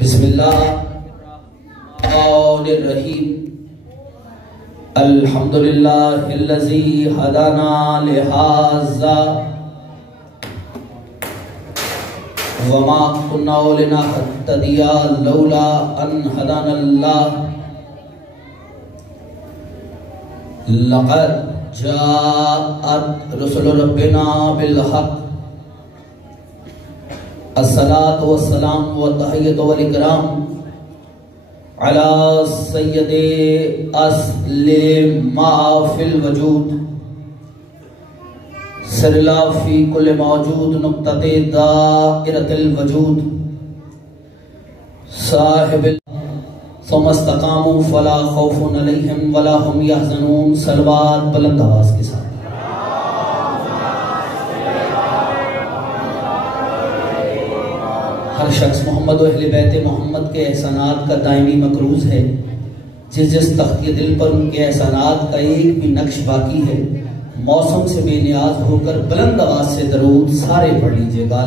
بسم اللہ الرحمن الرحیم الحمدللہ الذی ہدانا لہذا وما كنا لنهتدي لولا ان هدانا اللہ لقد جاءت رسل ربنا بالحق الصلاة والسلام والتحیت والاکرام علی سید اصل ما فی الوجود سر اللہ فی کل موجود نقطۃ دائرۃ الوجود صاحب ثم استقاموا فلا خوف علیہم ولا هم یحزنون. صلوات بلند آواز کے ساتھ. ہر شخص محمد و اہل بیت محمد کے احسانات کا دائمی مقروض ہے. جس تختی دل پر ان کے احسانات کا ایک بھی نقش باقی ہے، موسم سے بے نیاز ہو کر بلند آواز سے درود سارے پڑھ لیجئے گا.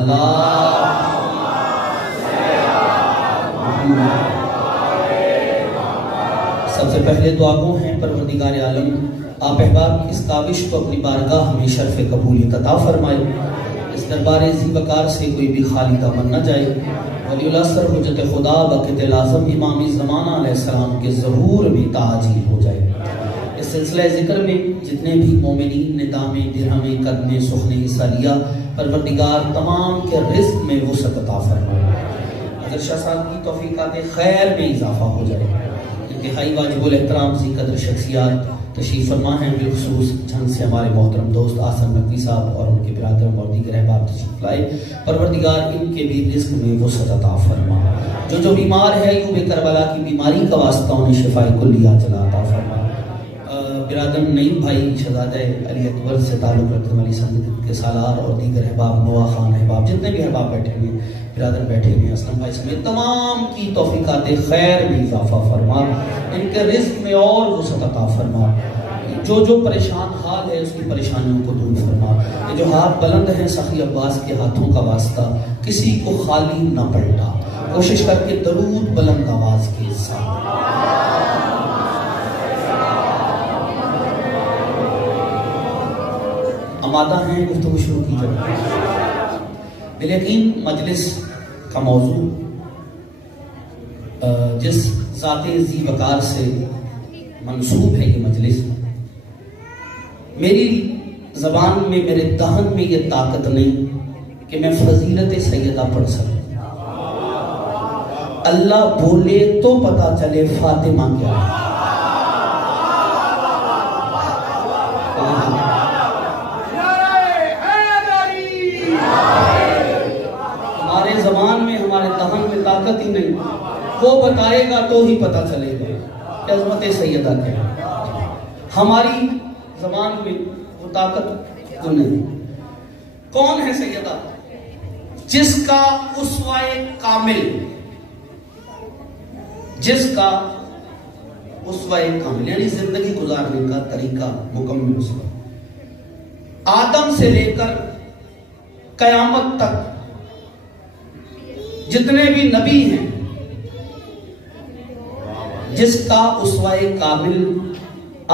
سب سے پہلے دعا گو ہیں پروردگار عالم آپ احباب کی اس کاوش کو اپنی بارگاہ ہمیں شرف قبولیت عطا فرمائے. اس دربار ذی وقار سے کوئی بھی خالی کا من نہ جائے. ولی اللہ سر حجت خدا وقت لازم امام زمانہ علیہ السلام کے ظہور میں تعجیل ہو جائے. اس سلسلہ ذکر میں جتنے بھی مومنین نے دامے درہمے قدمے سخنے حصہ لیا، پروردگار تمام کے رزق میں وسعت عطا فرمائے. اگر شاہ صاحب کی توفیقات خیر میں اضافہ ہو جائے. انتہائی واجب الاحترام ذی قدر شخصیات تشریف فرما ہیں، بالخصوص جھنگ سے ہمارے محترم دوست آسن نقوی صاحب اور ان کے برادر اور دیگر احباب تشریف لائے. پروردگار ان کے بھی رزق میں وسعت عطا فرما. جو بیمار ہے ایوب کربلا کی بیماری کا واسطہ انہیں شفاء کلیہ عاجلہ عطا فرما. برادر نعیم بھائی شہزادہ علی اکبر سے تعلق رکھنے والی سنت کے سالار اور دیگر احباب، نوا خان احباب، جتنے بھی احباب بیٹھے ہوئے برادر بیٹھے ہوئے، اسلم بھائی سمیت تمام کی توفیقات خیر میں اضافہ فرما. ان کے رزق میں اور وسعت عطا فرما. جو پریشان حال ہے اس کی پریشانیوں کو دور فرما. یہ جو ہاتھ بلند ہیں سخی عباس کے ہاتھوں کا واسطہ کسی کو خالی نہ پلٹا. کوشش کر کے درود بلند آواز کے ساتھ. آمادہ ہیں گفتگو شروع کی جائے. بالیقین مجلس کا موضوع جس ذات ذی وقار سے منسوب ہے یہ مجلس، میری زبان میں میرے دہن میں یہ طاقت نہیں کہ میں فضیلت سیدہ پڑھ سکوں. اللہ بولے تو پتا چلے فاطمہ کیا ہے. زبان میں ہمارے دہن میں طاقت ہی نہیں، وہ بتائے گا تو ہی پتہ چلے گا کہ عظمت سیدہ کیا ہے. ہماری زبان میں وہ طاقت تو نہیں. کون ہے سیدہ؟ جس کا اسوہ کامل، یعنی زندگی گزارنے کا طریقہ مکمل اسوہ. آدم سے لے کر قیامت تک جتنے بھی نبی ہیں، جس کا اسوہ کامل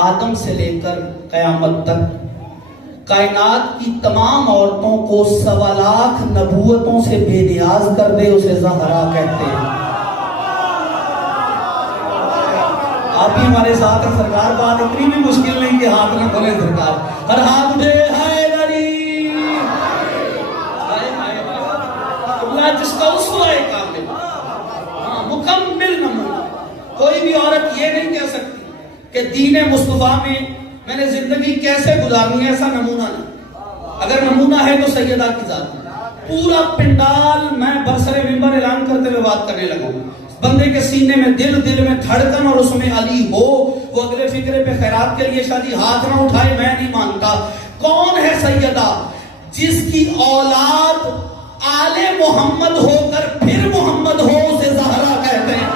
آدم سے لے کر قیامت تک کائنات کی تمام عورتوں کو 1.25 لاکھ نبوتوں سے بے نیاز کر دے، اسے زہرا کہتے ہیں. آپ بھی ہمارے ساتھ ہیں سرکار. بات اتنی بھی مشکل نہیں کہ ہاتھ نہ کھولیں سرکار. ہر ہاتھ اٹھے جس کا اسوہ کامل، مکمل نمونہ. کوئی بھی عورت یہ نہیں کہہ سکتی کہ دین مصطفیٰ میں میں نے زندگی کیسے گزارنی ہے، ایسا نمونہ نہیں. اگر نمونہ ہے تو سیدہ کی ذات. پورا پنڈال میں برسر منبر اعلان کرتے ہوئے بات کرنے لگا ہوں. بندے کے سینے میں دل میں دھڑکن اور اس میں علی ہو، وہ اگلے فکرے پہ خیرات کے لیے شادی ہاتھ نہ اٹھائے، میں نہیں مانتا. کون ہے سیدہ؟ جس کی اولاد آل محمد ہو کر پھر محمد ہو، اسے زہرا کہتے ہیں.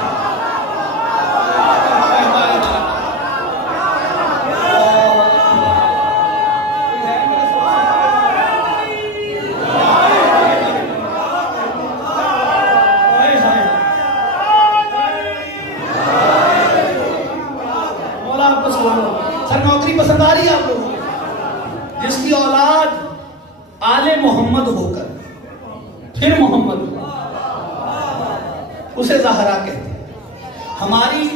گزاری آپ لوگوں نے، جس کی اولاد آل محمد ہو کر پھر محمد ہو، اسے زہرا کہتے ہیں۔ ہماری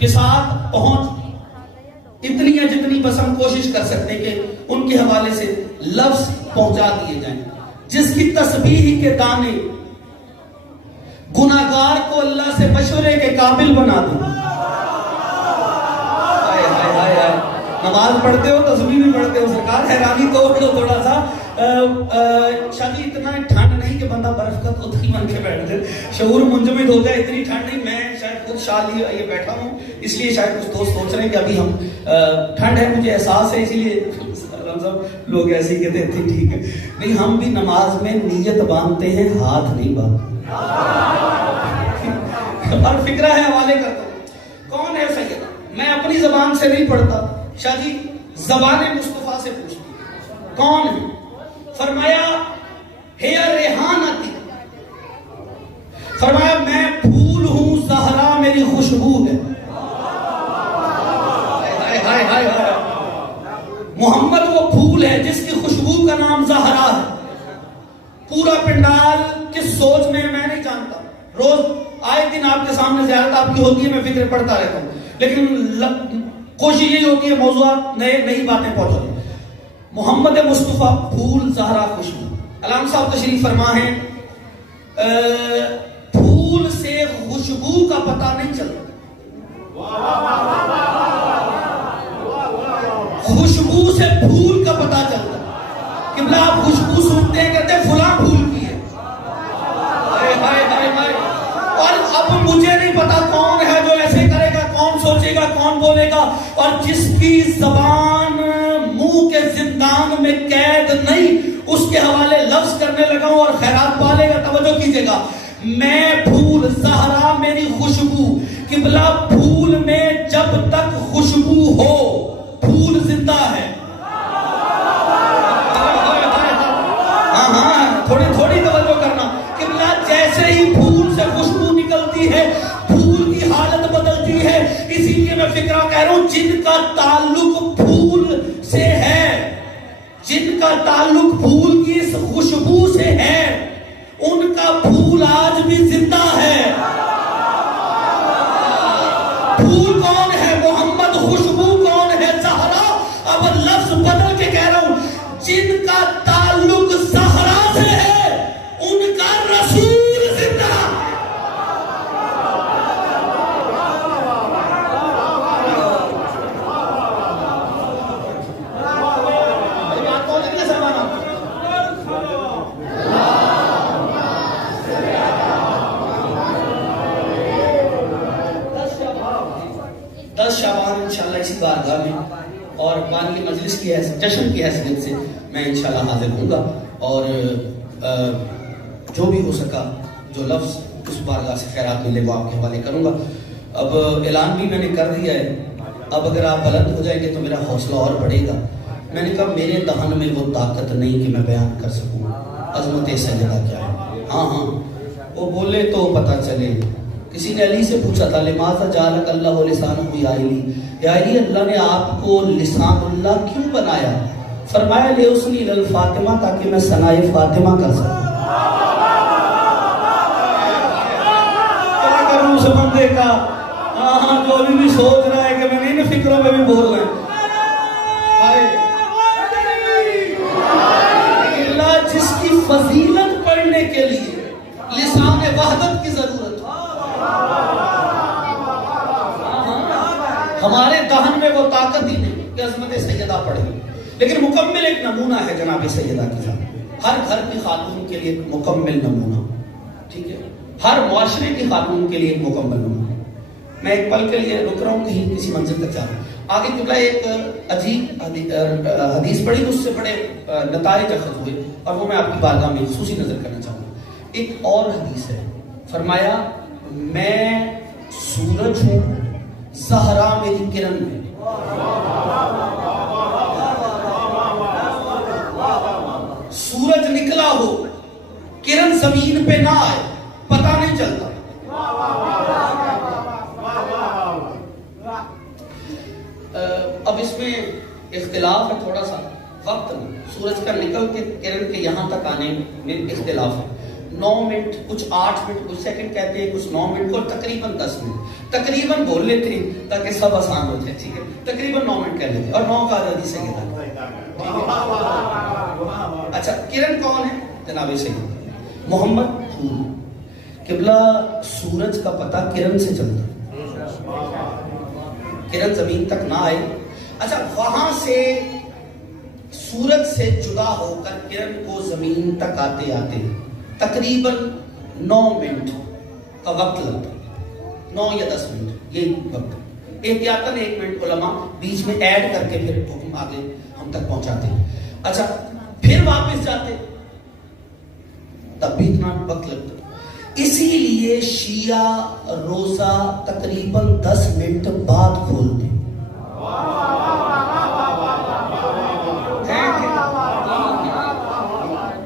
بساط پہنچ اتنی ہے جتنی بس ہم کوشش کر سکتے ہیں کہ ان کے حوالے سے لفظ پہنچا دیے جائیں۔ جس کی تسبیح کے دانے گناہگار کو اللہ سے مشورے کے قابل بنا دیں۔ نماز پڑھتے ہو، تسبیح بھی پڑھتے ہو، سرکار حیرانی تو تھوڑا سا شادی اتنا ٹھنڈ نہیں کہ بندہ برف کا کوتھل بن کے بیٹھ جائے، شعور منجمد ہو جائے، اتنی ٹھنڈ نہیں۔ میں شاید خود شال یہ بیٹھا ہوں، اس لیے شاید کچھ دوست سوچ رہے ہیں کہ ابھی ہم ٹھنڈ ہے، مجھے احساس ہے، اسی لیے لوگ ایسے ہی کہتے ہیں ٹھیک ہے۔ نہیں، ہم بھی نماز میں نیت باندھتے ہیں، ہاتھ نہیں باندھتے۔ اور فکرہ ہے حوالے کرتا ہوں، کون ہے سیدہ؟ میں اپنی زبان سے نہیں پڑھتا، شاہ جی زبان مصطفیٰ سے پوچھتی کون ہے؟ فرمایا ہے ریحانتی، فرمایا میں پھول ہوں، زہرا میری خوشبو ہے۔ محمد وہ پھول ہے جس کی خوشبو کا نام زہرا ہے۔ پورا پنڈال کس سوچ میں میں نہیں جانتا، روز آئے دن آپ کے سامنے زیارت آپ کی ہوتی ہے، میں فکر پڑھتا رہتا ہوں، لیکن کوشش یہی ہوتی ہے موضوعات نئی باتیں پہنچاتی۔ محمد مصطفیٰ پھول، زہرا خوشبو۔ علامہ صاحب تشریف فرما ہیں، پھول سے خوشبو کا پتہ نہیں چلتا، خوشبو سے پھول کا پتہ چلتا۔ قبلہ آپ خوشبو سنتے ہیں، کہتے ہیں فلاں پھول کی ہے۔ اور اب مجھے نہیں پتا کون ہے جو ایسے کرے گا، کون سوچے گا، کون بولے گا، اور جس کی زبان منہ کے زندان میں قید نہیں، اس کے حوالے لفظ کرنے لگا ہوں اور خیرات پالے گا۔ توجہ کیجئے گا، میں پھول، زہرا میری خوشبو۔ قبلہ پھول میں جب تک خوشبو ہو پھول زندہ ہے۔ ہاں تھوڑی توجہ کرنا۔ قبلہ جیسے ہی پھول سے خوشبو نکلتی ہے، پھول کی حالت بدلتی ہے۔ اسی لیے میں فکرہ کہہ رہا ہوں، جن کا تعلق پھول سے ہے، جن کا تعلق پھول کی اس خوشبو سے ہے، ان کا پھول آج بھی زندہ ہے۔ پھول کون ہے؟ محمد۔ خوشبو کون ہے؟ زہرا۔ اب لفظ بدل کے کہہ رہا ہوں، جن کا تعلق زہرا سے ہے، ان کا رسول زندہ۔ شعبان انشاءاللہ اسی بارگاہ میں اور بانی مجلس کی جشن کی حیثیت سے میں انشاءاللہ حاضر ہوں گا، اور جو بھی ہو سکا، جو لفظ اس بارگاہ سے خیرات ملے وہ آپ کے حوالے کروں گا۔ اب اعلان بھی میں نے کر دیا ہے، اب اگر آپ بلند ہو جائیں گے تو میرا حوصلہ اور بڑھے گا۔ میں نے کہا میرے دہن میں وہ طاقت نہیں کہ میں بیان کر سکوں عظمت سیدہ کیا ہے۔ ہاں وہ بولے تو پتہ چلے۔ کسی نے علی سے پوچھا تھا، لماذا جعلک اللہ لسانہ یا علی، یا علی اللہ نے آپ کو لسان اللہ کیوں بنایا؟ فرمایا لیوسنی للفاطمہ، تاکہ میں ثناء فاطمہ کر سکوں۔ کیا کروں اس بندے کا؟ ہاں جو بھی سوچ رہا ہے کہ میں نہیں فکروں میں بھی بول رہا ہے، اللہ جس کی فضیلت پڑھنے کے لیے لسان وحدت کی ضرورت، ہمارے دہن میں وہ طاقت ہی نہیں کہ عظمت سیدہ پڑھے، لیکن مکمل ایک نمونہ ہے جناب سیدہ کی ذات۔ ہر گھر کی خاتون کے لیے ایک مکمل نمونہ، ٹھیک ہے، ہر معاشرے کی خاتون کے لیے ایک مکمل نمونہ۔ میں ایک پل کے لیے رک رہا ہوں، کہیں کسی منزل تک جا رہا ہوں۔ آگے قبلہ ایک عجیب حدیث پڑھی، اس سے بڑے نتائج اخذ ہوئے، اور وہ میں آپ کی بارگاہ میں خصوصی نظر کرنا چاہوں گا۔ ایک اور حدیث ہے، فرمایا میں سورج ہوں، زہرا میری کرن میں۔ سورج نکلا ہو، کرن زمین پہ نہ آئے، پتہ نہیں چلتا۔ اب اس میں اختلاف ہے تھوڑا سا وقت میں، سورج کا نکل کے کرن کے یہاں تک آنے میں اختلاف ہے. 9 منٹ، کچھ 8 منٹ، کچھ سیکنڈ کہتے ہیں، کچھ 9 منٹ کو تقریباً 10 منٹ تقریباً بول لیتے ہیں تاکہ سب آسان ہو جائے. ٹھیک ہے، تقریباً 9 منٹ کہہ لیتے اور 9 کا آزادی سے کہتا ہے. اچھا، کرن کون ہے؟ جناب سید محمد پھول. قبلہ سورج کا پتہ کرن سے چلتا ہے، کرن زمین تک نہ آئے. اچھا، وہاں سے سورج سے جدا ہو کر کرن کو زمین تک آتے آتے تقریباً 9 منٹ کا وقت لگتا ہے. 9 یا 10 منٹ یہ وقت. احتیاطاً 1 منٹ علماء بیچ میں ایڈ کر کے پھر حکم آگے ہم تک پہنچاتے ہیں. اچھا، پھر واپس جاتے تب بھی اتنا وقت لگتا. اسی لیے شیعہ روزہ تقریباً 10 منٹ بعد کھولتے.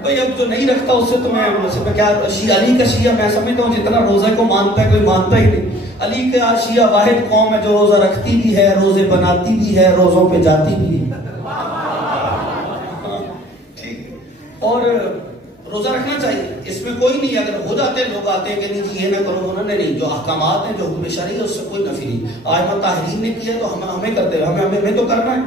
بھئی اب جو نہیں رکھتا اس سے تو میں کیا، شیعہ علی کا شیعہ میں سمجھتا ہوں جتنا روزے کو مانتا ہے کوئی مانتا ہی نہیں. علی کا شیعہ واحد قوم ہے جو روزہ رکھتی بھی ہے، روزے بناتی بھی ہے، روزوں پہ جاتی بھی ہے. اور روزہ رکھنا چاہیے، اس میں کوئی نہیں. اگر ہو جاتے ہیں لوگ آتے ہیں کہ نہیں جی یہ نہ کرو انہوں نے، نہیں، جو احکامات ہیں جو حکم شرعی ہے اس سے کوئی نفی نہیں. آج میں تحریم نے کیا تو ہمیں کرتے ہیں، ہمیں تو کرنا ہے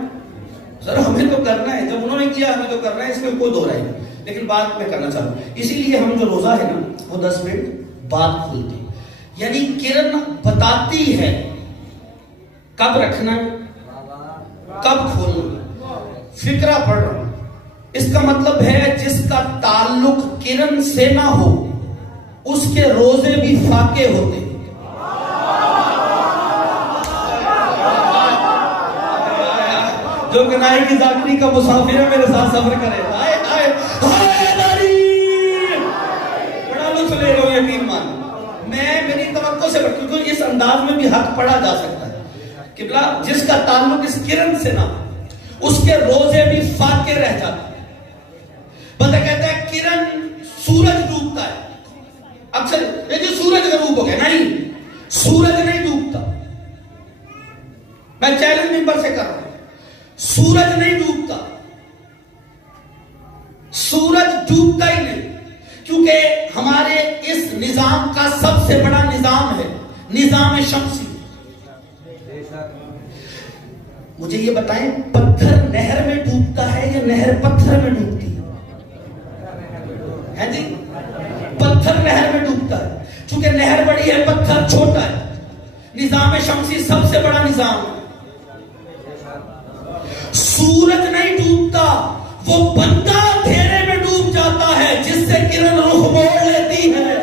سر، ہمیں تو کرنا ہے. جب انہوں نے کیا ہمیں تو کرنا ہے، اس میں کوئی دو رائے نہیں. لیکن بات میں کرنا چاہوں، اسی لیے ہم جو روزہ ہے نا وہ 10 منٹ بعد کھولتے ہیں. یعنی کرن بتاتی ہے کب رکھنا کب کھولنا. فکرہ پڑھ رہا ہوں، اس کا مطلب ہے جس کا تعلق کرن سے نہ ہو اس کے روزے بھی فاقے ہوتے. جو کنائی کی ذاکری کا مسافر ہے میرے ساتھ سفر کرے. بڑا لطف لے رہا ہوں، یقین مان. میں میری توقع سے کیونکہ اس انداز میں بھی حق پڑھا جا سکتا ہے. قبلہ جس کا تعلق اس کرن سے نہ ہو اس کے روزے بھی فاقے رہ جاتے. بندہ کہتا ہے کرن سورج ڈوبتا ہے، اکثر یہ سورج غروب ہو گیا. نہیں، سورج نہیں ڈوبتا. میں چیلنج ممبر سے کر رہا ہوں، سورج نہیں ڈوبتا. سورج ڈوبتا ہی نہیں، کیونکہ ہمارے اس نظام کا سب سے بڑا نظام ہے نظام شمسی. مجھے یہ بتائیں، پتھر نہر میں ڈوبتا ہے یا نہر پتھر میں ڈوبتی ہے جی؟ پتھر نہر میں ڈوبتا ہے، چونکہ نہر بڑی ہے پتھر چھوٹا ہے. نظام شمسی سب سے بڑا نظام ہے. سورج نہیں ڈوبتا، وہ بندہ اندھیرے میں ڈوب جاتا ہے جس سے کرن رخ موڑ لیتی ہے.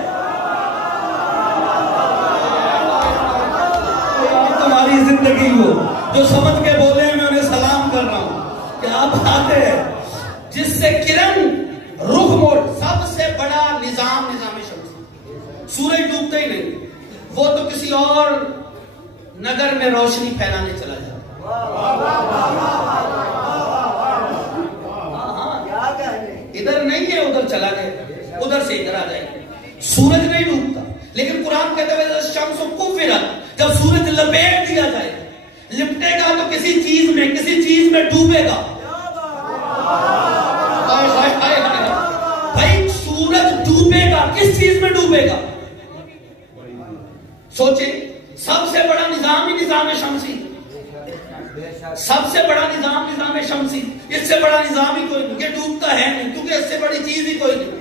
تمہاری زندگی ہو جو سمجھ کے بولے میں انہیں سلام کر رہا ہوں. کیا بات ہے، جس سے کرن رخ موڑ. سب سے بڑا نظام شمسی. سورج ڈوبتا ہی نہیں، وہ تو کسی اور نگر میں روشنی پھیلانے چلا جاتا. ادھر نہیں ہے ادھر چلا گئے، ادھر سے ادھر آ جائے. سورج نہیں ڈوبتا، لیکن قرآن کہتا ہے شمس کفرت، جب سورج لپیٹ دیا جائے، لپٹے گا تو کسی چیز میں ڈوبے گا. بھائی سورج ڈوبے گا، کس چیز میں ڈوبے گا؟ سوچیں، سب سے بڑا نظام ہی نظام شمسی. سب سے بڑا نظام شمسی. اس سے بڑا نظام ہی کوئی نہیں. یہ ڈوبتا ہے نہیں کیونکہ اس سے بڑی چیز ہی کوئی نہیں.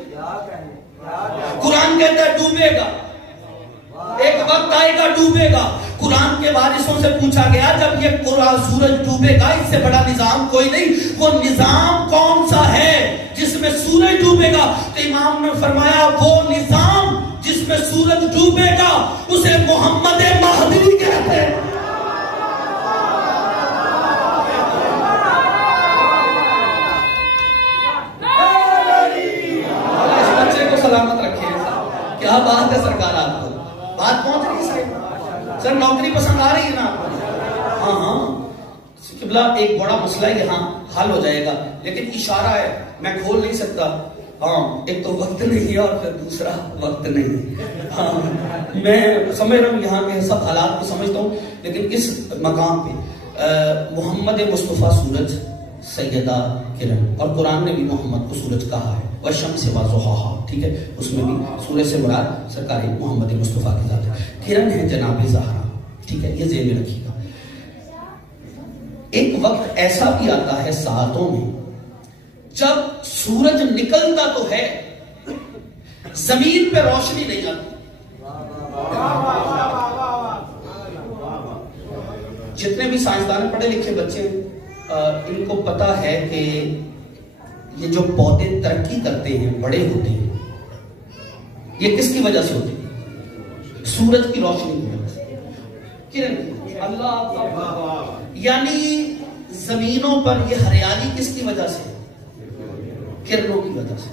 قرآن کہتا ہے ڈوبے گا، ایک وقت آئے گا ڈوبے گا. قرآن کے وارثوں سے پوچھا گیا جب یہ سورج ڈوبے گا، اس سے بڑا نظام کوئی نہیں، وہ نظام کون سا ہے جس میں سورج ڈوبے گا؟ تو امام نے فرمایا وہ نظام جس میں سورج ڈوبے گا اسے محمد مہدی کہتے ہیں. سلامت رکھے. کیا بات ہے سرکار، آپ کو بات پہنچ رہی ہے سر؟ نوکری پسند آ رہی ہے نا آپ کو؟ ہاں. قبلہ ایک بڑا مسئلہ یہاں حل ہو جائے گا، لیکن اشارہ ہے، میں کھول نہیں سکتا. ہاں، ایک تو وقت نہیں ہے اور پھر دوسرا وقت نہیں. ہاں، میں سمجھ رہا ہوں یہاں کے سب حالات کو سمجھتا ہوں، لیکن اس مقام پہ محمد مصطفیٰ سورج سیدہ کرن، اور قرآن نے بھی محمد کو سورج کہا ہے، والشمس وضحاہا، ٹھیک ہے، اس میں بھی سورج سے مراد سرکار محمد مصطفیٰ کی ذات ہے۔ کرن ہے جناب زہرا، ٹھیک ہے، یہ ذہن میں رکھیے گا۔ ایک وقت ایسا بھی آتا ہے ساعتوں میں جب سورج نکلتا تو ہے، زمین پہ روشنی نہیں آتی۔ جتنے بھی سائنسدان پڑھے لکھے بچے ہیں ان کو پتا ہے کہ یہ جو پودے ترقی کرتے ہیں، بڑے ہوتے ہیں، یہ کس کی وجہ سے ہوتے ہیں؟ سورج کی روشنی کی وجہ سے، کرن اللہ، یعنی زمینوں پر یہ ہریالی کس کی وجہ سے؟ کرنوں کی وجہ سے۔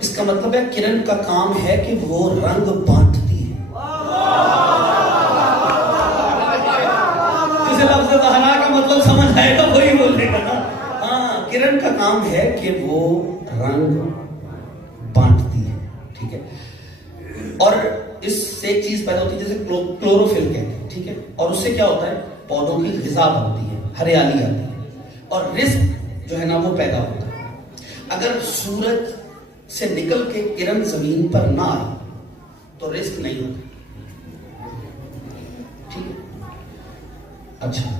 اس کا مطلب ہے کرن کا کام ہے کہ وہ رنگ بانٹتی ہے۔ جسے لفظ زہرا کا مطلب سمجھ آئے گا وہی بولنے کا نا۔ ہاں، کرن کا کام ہے کہ وہ رنگ بانٹتی ہے، ٹھیک ہے۔ اور اس سے ایک چیز پیدا ہوتی ہے جیسے کلوروفل کہتے ہیں، ٹھیک ہے، اور اس سے کیا ہوتا ہے؟ پودوں کی غذا بنتی ہے، ہریالی آتی ہے، اور رزق جو ہے نا وہ پیدا ہوتا ہے۔ اگر سورج سے نکل کے کرن زمین پر نہ آئے تو رزق نہیں ہوتا، ٹھیک ہے۔ اچھا،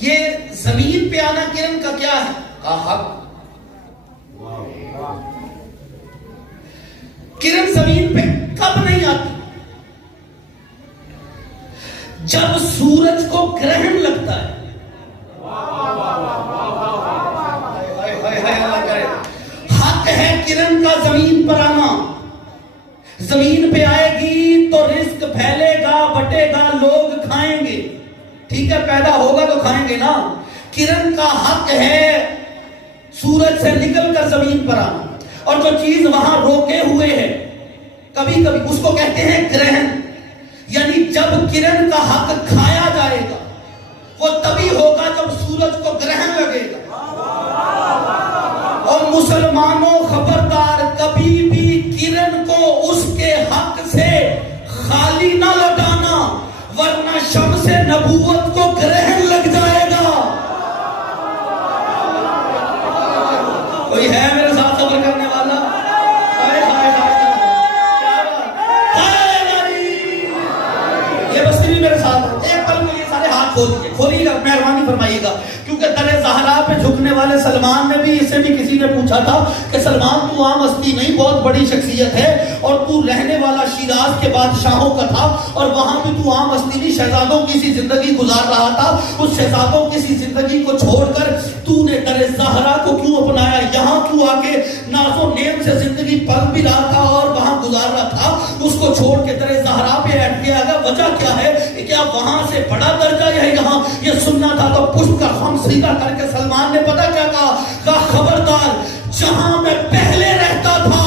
یہ زمین پہ آنا کرن کا کیا ہے؟ کا حق۔ کرن زمین پہ کب نہیں آتی؟ جب سورج کو گرہن لگتا ہے۔ حق ہے کرن کا زمین پر آنا، زمین پہ آئے گی تو رزق پھیلے گا، بٹے گا، لوگ کھائیں گے، ٹھیک ہے، پیدا ہوگا تو کھائیں گے نا۔ کرن کا حق ہے سورج سے نکل کر زمین پر آنا، اور جو چیز وہاں روکے ہوئے ہے کبھی کبھی اس کو کہتے ہیں گرہن، یعنی جب کرن کا حق کھایا جائے گا وہ تبھی ہوگا جب سورج کو گرہن لگے گا۔ اور مسلمانوں خبردار، کبھی بھی کرن کو اس کے حق سے خالی نہ لوٹانا، ورنہ شمس نبوت کو گرہن لگ جائے گا۔ کوئی ہے میرے ساتھ صبر کرنے والا؟ یہ بس نہیں میرے ساتھ، ایک پل میں یہ سارے ہاتھ کھولیے گا، مہربانی فرمائیے گا، کیونکہ در زہرا پہ جھکنے والے سلمان نے بھی، اس سے بھی کسی نے پوچھا تھا کہ سلمان تو عام ہستی نہیں، بہت بڑی شخصیت ہے، اور تو رہنے والا شیراز کے بادشاہوں کا تھا، اور وہاں بھی تو عام ہستی نہیں، شہزادوں کی سی زندگی گزار رہا تھا، اس شہزادوں کی سی زندگی کو چھوڑ کر تو نے در زہرا کو کیوں اپنایا؟ یہاں کیوں آ کے ناز و نعم سے زندگی پل بھی رہا تھا اور وہاں گزار رہا تھا، اس کو چھوڑ کے در زہرا پہ ایڈ کیا گیا، وجہ کیا ہے؟ کیا وہاں سے بڑا درجہ ہے یہاں؟ یہ سننا تھا تو پشت کا خم سیدھا کر کے سلمان نے پتا کیا کہا؟ خبردار، جہاں میں پہلے رہتا تھا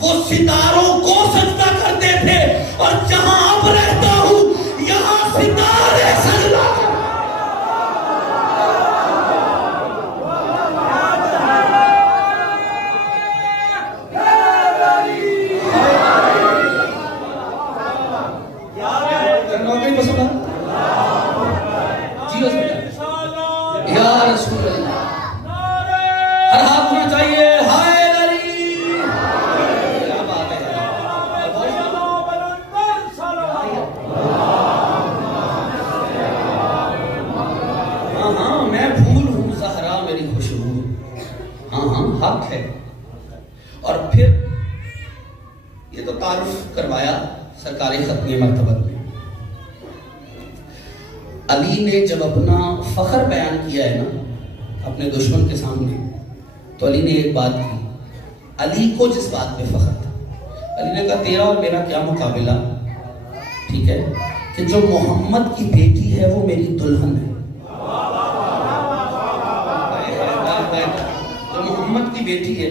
وہ ستاروں کو سجدہ کرتے تھے، اور جہاں اب رہتا ہوں یہاں ستارے سجدہ کرتے۔ نوکری پسند ہے جی یا رسول اللہ، ہر ہاتھ ہونا چاہیے ہائے دری، کیا بات ہے۔ ہاں ہاں، میں پھول ہوں زہرا میری خوشبو، ہاں ہاں حق ہے۔ اور پھر یہ تو تعارف کروایا سرکار ختمی مرتبہ میں۔ علی نے جب اپنا فخر بیان کیا ہے نا اپنے دشمن کے سامنے، تو علی نے ایک بات کی، علی کو جس بات پہ فخر تھا، علی نے کہا تیرا اور میرا کیا مقابلہ، ٹھیک ہے، کہ جو محمد کی بیٹی ہے وہ میری دلہن ہے، جو محمد کی بیٹی ہے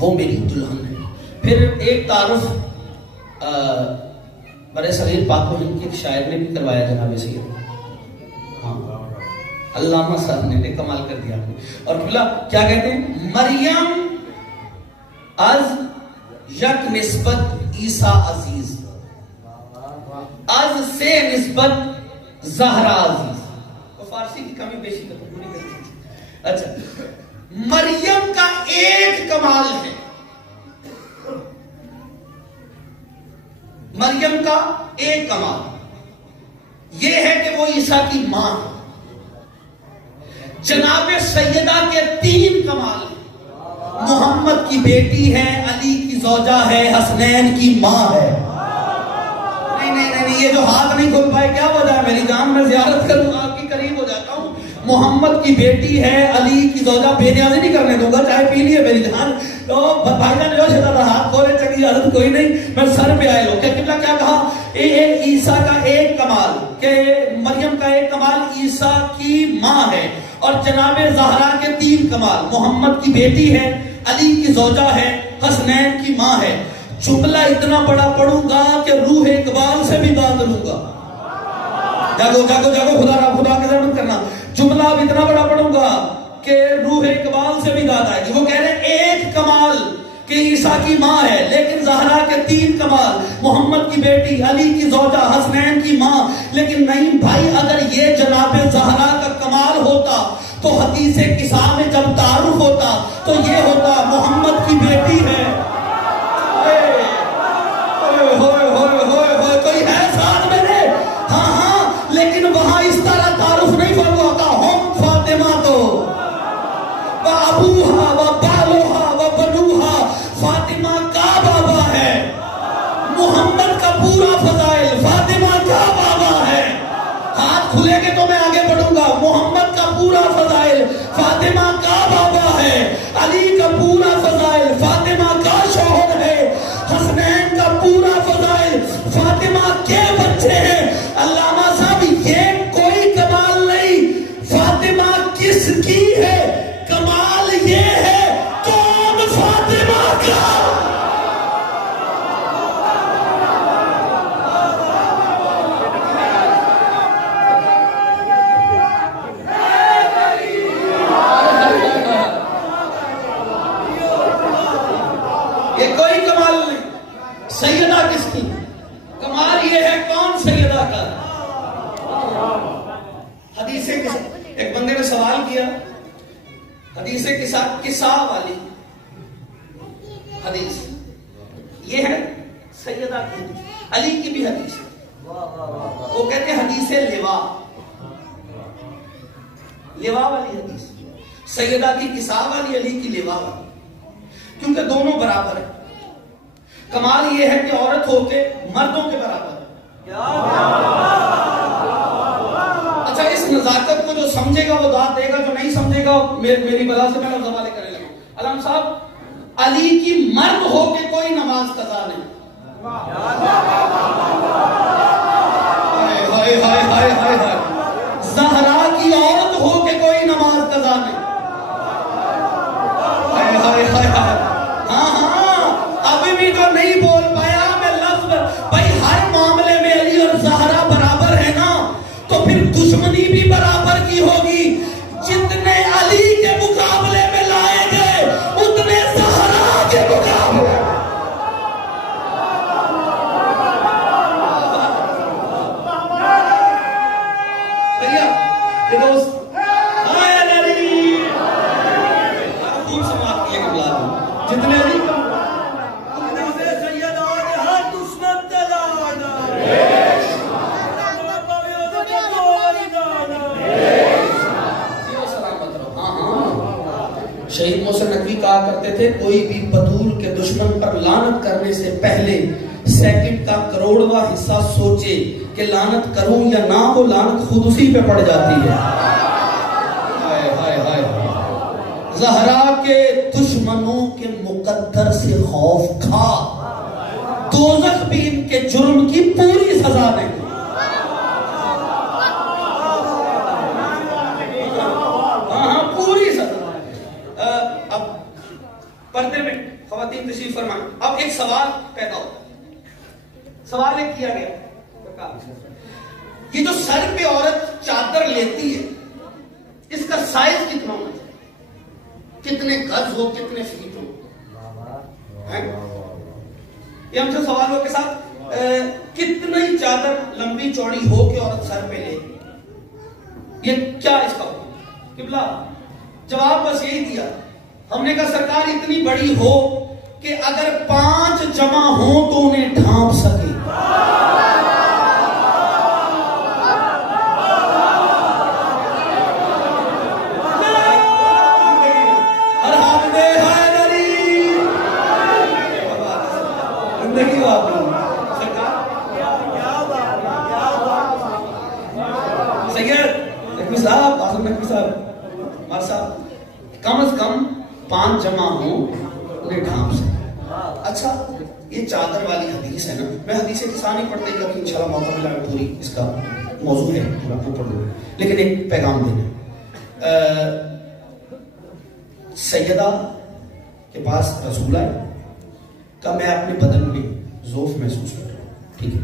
وہ میری دلہن ہے۔ پھر ایک تعارف برے صغیر پاک و ہند کے ایک شاعر نے بھی کروایا جناب سید، ہاں علامہ صاحب نے کمال کر دیا آپ نے۔ اور کیا کہتے ہیں؟ مریم از یک نسبت عیسیٰ عزیز، از سے نسبت زہرا عزیز۔ وہ فارسی کی کمی بیشی کا پوری کرتی تھی، اچھا، مریم کا ایک کمال ہے، مریم کا ایک کمال یہ ہے کہ وہ عیسیٰ کی ماں ہے۔ جناب سیدہ کے 3 کمال ہیں، محمد کی بیٹی ہے، علی کی زوجہ ہے، حسنین کی ماں ہے۔ نہیں، یہ جو ہاتھ نہیں کھل پائے کیا وجہ ہے؟ میری جان میں زیارت کروں، آپ کی قریب ہو جاتا ہوں۔ محمد کی بیٹی ہے، علی کی زوجہ، بے نیازی نہیں کرنے دوں گا، چائے پی لیے میری جان۔ تو بھائی جان جو شدہ ہاتھ کھولے چنگی عادت کوئی نہیں، میں سر پہ آئے لو۔ قبلہ کیا کہا؟ عیسیٰ کا ایک کمال کہ مریم کا ایک کمال عیسیٰ کی ماں ہے، اور جناب زہرا کے 3 کمال، محمد کی بیٹی ہے، علی کی زوجہ ہے، حسنین کی ماں ہے۔ جملہ اتنا بڑا پڑھوں گا کہ روح اقبال سے بھی بات لوں گا۔ جاگو جاگو جاگو، خدا کے ذمن کرنا۔ جملہ اب اتنا بڑا پڑھوں گا کہ روح اقبال سے بھی بات آئے گی۔ وہ کہہ رہے ہیں ایک کمال کہ عیسیٰ کی ماں ہے، لیکن زہرا کے 3 کمال، محمد کی بیٹی، علی کی زوجہ، حسنین کی ماں۔ لیکن نہیں بھائی، اگر یہ جناب زہرا کا کمال ہوتا تو حدیث کسا میں جب تعارف ہوتا تو یہ ہوتا محمد کی بیٹی ہے۔ کوئی ہے ساتھ میرے؟ ہاں، لیکن وہاں اس طرح تعارف نہیں ہوتا۔ ہم فاطمہ تو ابوہا و بالوہا و بنوہا، فاطمہ کا بابا ہے، محمد کا پورا فضائل فاطمہ کا بابا ہے۔ ہاتھ کھلے گے تو میں آگے بڑھوں گا۔ محمد کا پورا فضائل فاطمہ کا بابا ہے، علی کا پورا فضائل فاطمہ کا شوہر ہے، حسنین کا پورا فضائل فاطمہ کے بچے ہیں۔ علامہ صاحب یہ کوئی کمال نہیں، فاطمہ کس کی ہے؟ کمال یہ ہے کون فاطمہ کا۔ یہ کوئی کمال نہیں، سیدہ کس کی؟ کمال یہ ہے کون سیدہ کا۔ حدیث ایک بندے نے سوال کیا، حدیث کسا والی حدیث یہ ہے سیدہ کی، علی کی بھی حدیث ہے، وہ کہتے ہیں حدیث لوا والی حدیث، سیدہ کی کسا والی، علی کی لوا والی، کیونکہ دونوں برابر ہیں۔ کمال یہ ہے کہ عورت ہو کے مردوں کے برابر ہے۔ اچھا، اس نزاکت کو جو سمجھے گا وہ داد دے گا، جو نہیں سمجھے گا میری بلا سے میں حوالے کرنے لگا۔ علامہ صاحب علی کی مرد ہو کے کوئی نماز قضا نہیں۔ زہرا کی عورت ہو کے کوئی نماز قضا نہیں۔ ہاں، ابھی بھی جو نہیں بول پایا میں لفظ، بھائی ہر معاملے میں علی اور زہرا برابر ہے نا، تو پھر دشمنی بھی برابر کی ہوگی۔ جتنے علی کے مقابلے میں لائے گئے اتنے زہرا کے مقابلے۔ بھیا یہ دوست خوب سماعت کیے کہ بلا دوں، جتنے علی کا شہید محسن نقوی کہا کرتے تھے، کوئی بھی بدول کے دشمن پر لعنت کرنے سے پہلے سیکنڈ کا کروڑواں حصہ سوچے کہ لعنت کروں یا نہ، وہ لعنت خود اسی پہ پڑ جاتی ہے۔ زہرا کے دشمنوں کے مقدر سے خوف کھا، دوزخ بھی ان کے جرم کی پوری سزا دے گی۔ پوری سزا۔ اب پردے میں خواتین تشریف فرمائیں۔ اب ایک سوال پیدا ہوتا ہے، سوال ایک کیا گیا، یہ جو سر پہ عورت چادر لیتی ہے اس کا سائز کتنا ہونا چاہیے؟ کتنے گز ہو، کتنے فیٹ ہو؟ یہ ہم سے سوال ہو کے ساتھ کتنی چادر لمبی چوڑی ہو کے عورت سر پہ لے، یہ کیا اس کا ہو؟ قبلہ جواب بس یہی دیا. ہم نے کہا سرکار اتنی بڑی ہو کہ اگر 5 جمع ہوں تو انہیں ڈھانپ سکے. کم از کم 5 جمع ہوں انہیں ڈھانپ سکے. اچھا یہ چادر والی حدیث ہے نا, میں حدیث کسان نہیں پڑھتے کبھی انشاءاللہ موقع ملا پوری اس کا موضوع ہے پورا کو پڑھ لوں, لیکن ایک پیغام دینا. سیدہ کے پاس رسول آئے کہ میں اپنے بدن میں ذوف محسوس کر رہا ہوں, ٹھیک ہے.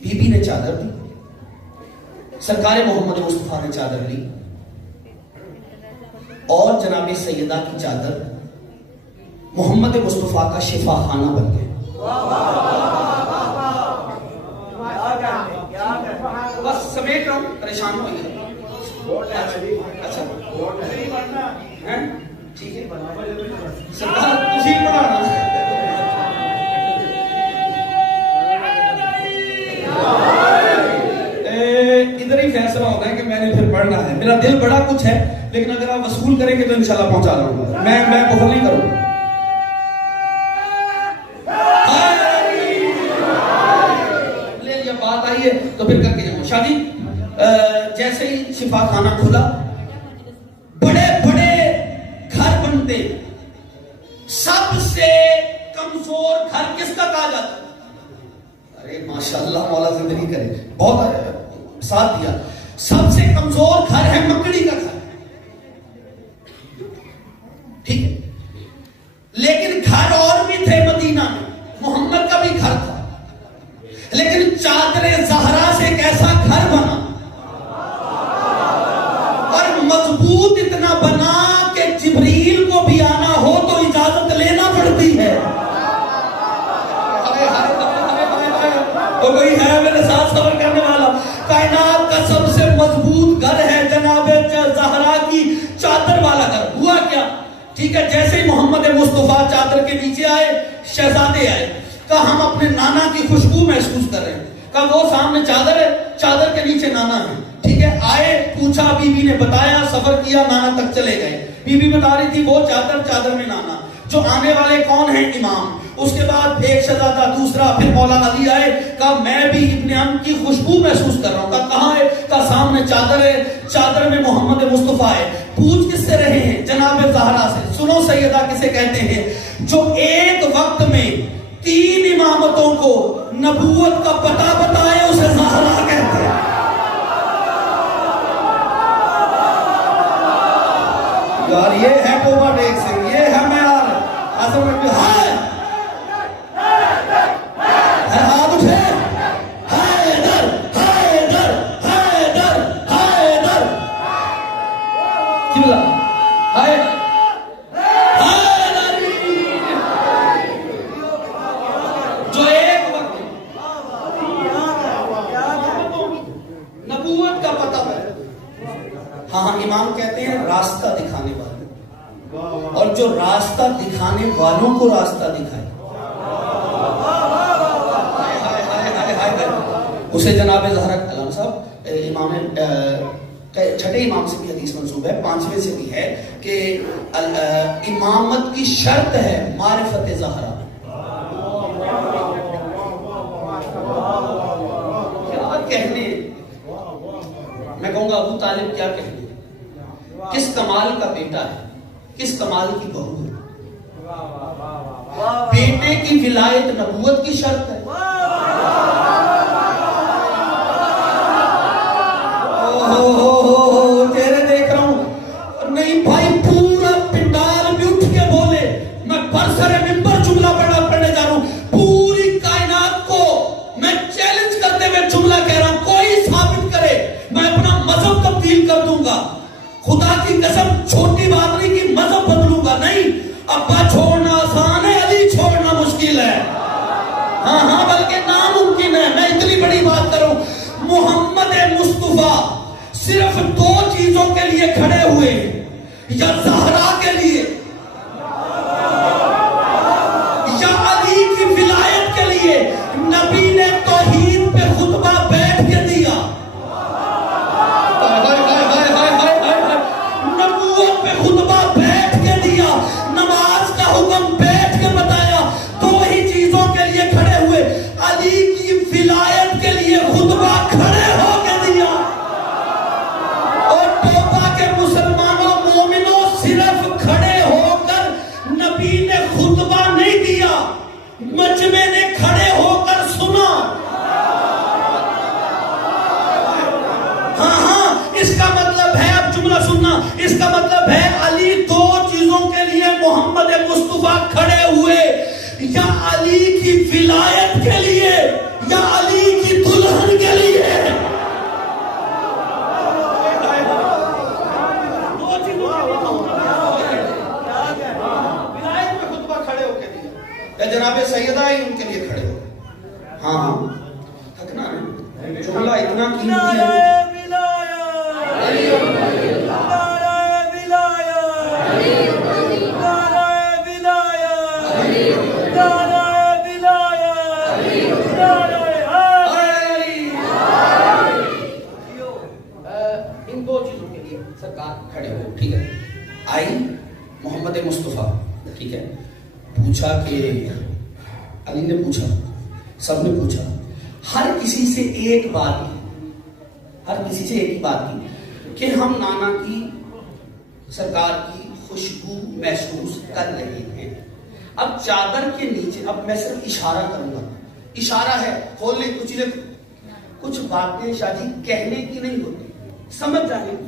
بی بی نے چادر دی, سرکار محمد مصطفیٰ نے چادر لی اور جناب سیدہ کی چادر محمد مصطفیٰ کا شفا خانہ بن گئے. بس سمیٹ رہا ہوں, پریشان ہوئی. اچھا ٹھیک ہے سرکار تجھے پڑھانا. ادھر ہی فیصلہ ہوگا کہ میں نے پھر پڑھنا ہے. میرا دل بڑا کچھ ہے, لیکن اگر آپ وصول کریں گے تو انشاءاللہ پہنچا لوں گا. میں کفر نہیں کروں گا. لے لیا بات آئی ہے تو پھر کر کے جاؤں. شادی جیسے ہی شفا خانہ کھلا, بڑے بڑے گھر بنتے, سب سے کمزور گھر کس کا کہا جاتا ہے؟ ارے ماشاءاللہ مولا زندگی کرے, بہت ساتھ دیا. سب سے کمزور گھر ہے مکڑی کا گھر, ٹھیک ہے. لیکن گھر اور بھی تھے مدینہ میں, محمد کا بھی گھر تھا, لیکن چادر زہرا سے ایک ایسا گھر بنا اور مضبوط اتنا بنا کہ جبریل کو بھی آنا ہو تو اجازت لینا پڑتی ہے. تو کوئی ہے میرے ساتھ صبر کرنے والا؟ کائنات کا سب سے مضبوط گھر ہے جناب زہرا کی چادر والا گھر. ہوا کیا, ٹھیک ہے, جیسے ہی محمد مصطفیٰ چادر کے نیچے آئے, شہزادے آئے, کہ ہم اپنے نانا کی خوشبو محسوس کر رہے ہیں. کہ وہ سامنے چادر ہے, چادر کے نیچے نانا ہے, ٹھیک ہے. آئے, پوچھا, بی بی نے بتایا, سفر کیا, نانا تک چلے گئے. بی بی بتا رہی تھی وہ چادر, چادر میں نانا. جو آنے والے کون ہیں؟ امام. اس کے بعد ایک شہزادہ, دوسرا, پھر مولا علی آئے. کہا میں بھی ابن عم کی خوشبو محسوس کر رہا ہوں. کہا کہاں ہے؟ کہا سامنے چادر ہے, چادر میں محمد مصطفیٰ ہے. پوچھ کس سے رہے ہیں؟ جناب زہرا سے. سنو سیدہ کسے کہتے ہیں؟ جو ایک وقت میں 3 امامتوں کو نبوت کا پتہ بتائے اسے زہرا کہتے ہیں. یار یہ ہے پوپا ٹیک سے, یہ ہے میں یار اصل میں ہائے ہاتھ اٹھے, حیدر حیدر حیدر حیدر کبلا ہائے جو ایک وقت نبوت کا پتہ ہے. ہاں امام کہتے ہیں راستہ دکھانے والے, اور جو راستہ دکھانے والوں کو راستہ دکھائے اسے جناب زہرا. علامہ صاحب امام چھٹے امام سے بھی حدیث منسوب ہے, 5ویں سے بھی ہے کہ امامت کی شرط ہے معرفت زہرا. کیا کہنے, میں کہوں گا ابو طالب کیا کہنے, کس کمال کا بیٹا ہے, کس کمال کی بہو ہے. بیٹے کی ولایت نبوت کی شرط ہے. چہرے دیکھ رہا ہوں. نہیں بھائی, پورا پنڈال بھی اٹھ کے بولے, میں برسر ممبر جملہ پڑھنے جا رہا ہوں. پوری کائنات کو میں چیلنج کرتے ہوئے جملہ کہہ رہا ہوں, کوئی ثابت کرے میں اپنا مذہب تبدیل کر دوں گا. خدا کی قسم, چھوٹی بات نہیں کہ مذہب بدلوں گا, نہیں. ابا چھوڑنا آسان ہے, علی چھوڑنا مشکل ہے. بلکہ ناممکن ہے. میں اتنی بڑی بات کروں, محمد مصطفیٰ صرف دو چیزوں کے لیے کھڑے ہوئے ہیں، یا زہرا کے لیے یا علی کی ولایت کے لیے. نبی نے توحید پہ خطبہ بیٹھ کے دیا، نبوت پہ خطبہ بیٹھ کے دیا، نماز کا حکم بیٹھ کے بتایا. دو ہی چیزوں کے لیے کھڑے ہوئے، علی کی ولایت کے لیے خطبہ کھڑے ہو کے دیا. اور توبہ کے مسلمانوں مومنوں، صرف کھڑے ہو کر نبی نے خطبہ نہیں دیا، مجمع نے کھڑے ہو کر سنا. ہاں اس کا مطلب ہے، اب جملہ سننا، اس کا مطلب ہے علی دو چیزوں کے لیے محمد مصطفیٰ کھڑے ہوئے، یا علی کی ولایت کے لیے یا علی کی دلہن کے لیے. ولایت پہ خطبہ کھڑے ہو کے دیا، یا جناب سیدہ ہی ان کے لیے کھڑے ہو. ہاں تھکنا نہیں، جملہ اتنا قیمتی ہے. ان دو چیزوں کے لیے سرکار کھڑے ہو. ٹھیک ہے، آئی محمد مصطفیٰ، ٹھیک ہے، پوچھا کہ علی نے پوچھا، سب نے پوچھا، ہر کسی سے ایک بات کی، ہر کسی سے ایک ہی بات کی کہ ہم نانا کی سرکار کی خوشبو محسوس کر رہے ہیں. اب چادر کے نیچے، اب میں صرف اشارہ کروں گا، اشارہ ہے، کھول لیں کچھ چیزیں. کچھ باتیں شاید کہنے کی نہیں ہوتی، سمجھ جانے کی.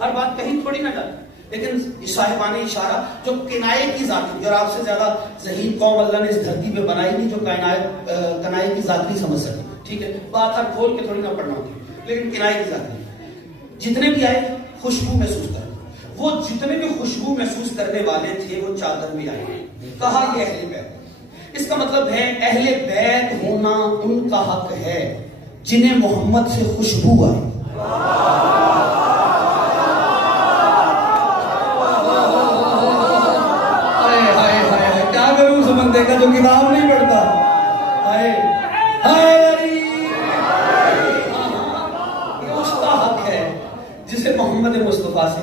ہر بات کہیں تھوڑی نہ جاتی، لیکن صاحبان اشارہ جو کنائے کی ذاتی، اور آپ سے زیادہ ذہین قوم اللہ نے اس دھرتی پہ بنائی نہیں جو کنائے کی ذات نہیں سمجھ سکتی. ٹھیک ہے، بات ہر کھول کے تھوڑی نہ پڑھنا ہوتی، لیکن کنائے کی ذات نہیں. جتنے بھی آئے خوشبو محسوس کر، وہ جتنے بھی خوشبو محسوس کرنے والے تھے وہ چادر میں آئے. کہا یہ اہل بیت. اس کا مطلب ہے اہل بیت ہونا ان کا حق ہے جنہیں محمد سے خوشبو آئے. کیا کروں اس بندے کا جو کتاب نہیں پڑھتا. اس کا حق ہے جسے محمد مصطفیٰ سے.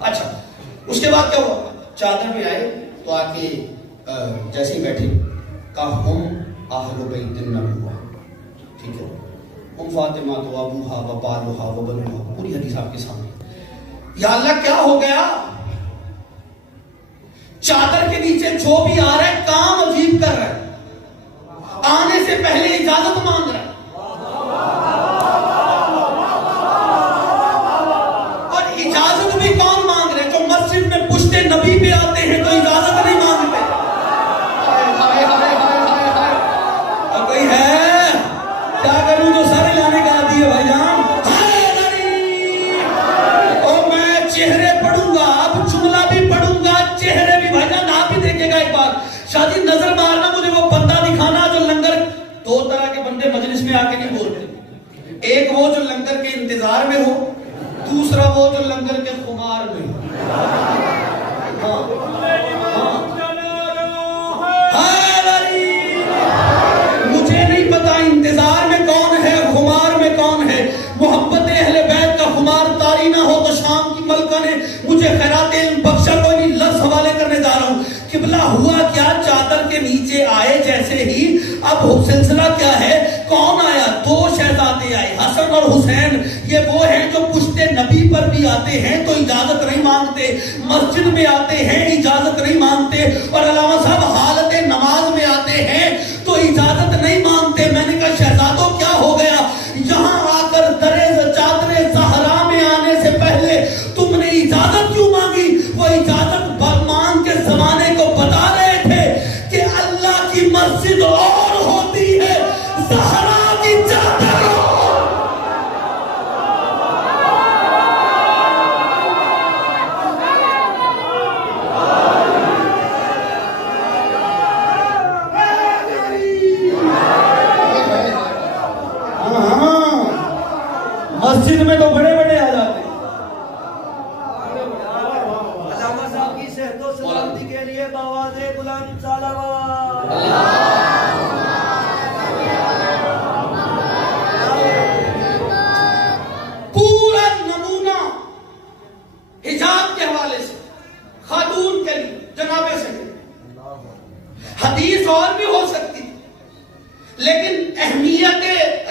اچھا اس کے بعد کیا ہوا؟ چادر میں آئے تو آ کے جیسے ہی بیٹھے کہا ہم اہل بیت النبوہ. ٹھیک ہے، ہم فاطمہ تو ابوہا و بالوہا و بنوہا، پوری حدیث آپ کے سامنے. یا اللہ کیا ہو گیا؟ چادر کے نیچے جو بھی آ رہا ہے کام عجیب کر رہا ہے، آنے سے پہلے اجازت مانگ رہا ہے. اور اجازت بھی کون مانگ رہے؟ جو مسجد میں پشتے نبی پہ آتے ہیں تو اجازت نہیں مانگتے. اور کوئی ہے کیا کروں جو سارے لانے کا آتی ہے بھائی جان. اور میں چہرے پڑھوں گا، اب جملہ بھی پڑھوں گا، چہرے بھی. بھائی جان آپ بھی دیکھے گا ایک بار، شادی نظر مارنا، مجھے وہ بندہ دکھانا جو لنگر. دو طرح کے بندے مجلس میں آ کے نہیں بولتے، ایک وہ جو لنگر کے انتظار میں ہو، دوسرا وہ جو لنگر کے خمار میں ہو. مجھے نہیں پتا انتظار میں کون ہے، خمار میں کون ہے. محبت اہل بیت کا خمار طاری نہ ہو تو شام کی ملکہ نے مجھے خیرات علم بخشا. کوئی نہیں، لفظ حوالے کرنے جا رہا ہوں. قبلہ ہوا کیا؟ چادر کے نیچے آئے جیسے ہی، اب سلسلہ کیا ہے؟ کون آیا؟ دو شہزادے آئے، حسن اور حسین. یہ وہ ہیں جو پشتے نبی پر بھی آتے ہیں تو اجازت نہیں مانگتے، مسجد میں آتے ہیں اجازت نہیں مانگتے، اور علامہ صاحب حالت نماز میں آتے ہیں تو اجازت نہیں مانگتے. میں نے کہا شہزادوں کیا ہو گیا؟ یہاں آ کر چادر زہرا میں آنے سے پہلے تم نے اجازت کیوں مانگی؟ وہ اجازت مانگ کے زمانے کو بتا رہے تھے کہ اللہ کی مسجد اور ہوتی ہے، زہرا کی چادر. نماز بلند صلوات پورا نمونہ حجاب کے حوالے سے خاتون کے لیے جناب سے حدیث اور بھی ہو سکتی لیکن اہمیت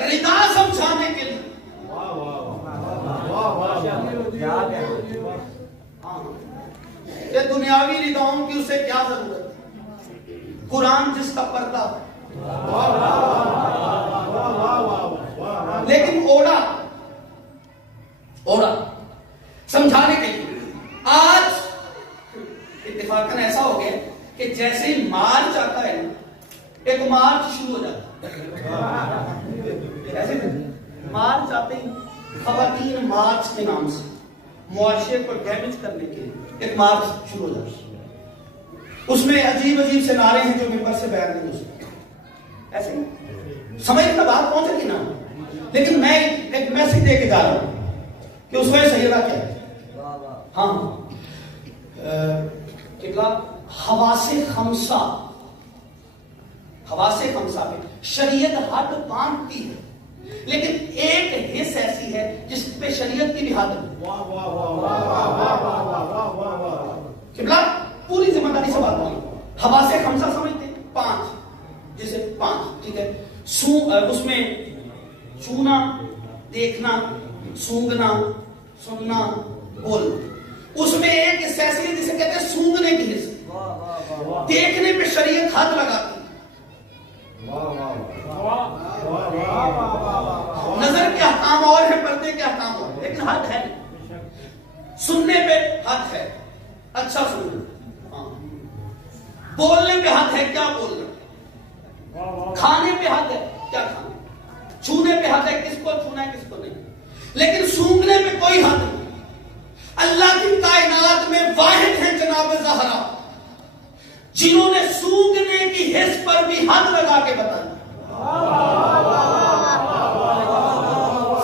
رضا سمجھانے کے لیے یہ دنیاوی رضاؤں کی اسے کیا ضرورت ہے؟ قرآن جس کا پردہ لیکن اوڑا سمجھانے کے لیے آج اتفاقاً ایسا ہو گیا کہ جیسے ہی مارچ آتا ہے ایک مارچ شروع ہو جاتا ہے مارچ آتے ہی خواتین مارچ کے نام سے معاشرے کو ڈیمیج کرنے کے لیے ایک مارچ شروع ہو جاتا ہے اس میں عجیب عجیب سے نعرے ہیں جو ممبر سے بیان نہیں ہو سکتے ایسے سمجھ میں بات پہنچ رہی نا لیکن میں ایک میسج دے کے جا رہا ہوں کہ اس وجہ سیدہ کیا ہے ہاں حواس خمسہ پہ شریعت حد باندھتی ہے لیکن ایک حص ایسی ہے جس پہ شریعت کی بھی حد قبلہ پوری ذمہ داری سے بات ہوئی حواس خمسہ سمجھتے 5 جیسے 5 ٹھیک ہے اس میں چھونا دیکھنا سونگنا سننا بولنا اس میں ایک حصہ ایسی ہے جسے کہتے ہیں سونگنے کی حصہ دیکھنے پہ شریعت حد لگاتی نظر کے احکام اور ہے پردے کے احکام اور لیکن حد ہے سننے پہ حد ہے اچھا سننا بولنے پہ حد ہے کیا بولنا کھانے پہ حد ہے کیا کھانا چھونے پہ حد ہے کس کو چھونا ہے کس کو نہیں لیکن سونگنے پہ کوئی حد نہیں اللہ کی کائنات میں واحد ہیں جناب زہرا جنہوں نے سونگنے کی حص پر بھی حد لگا کے بتایا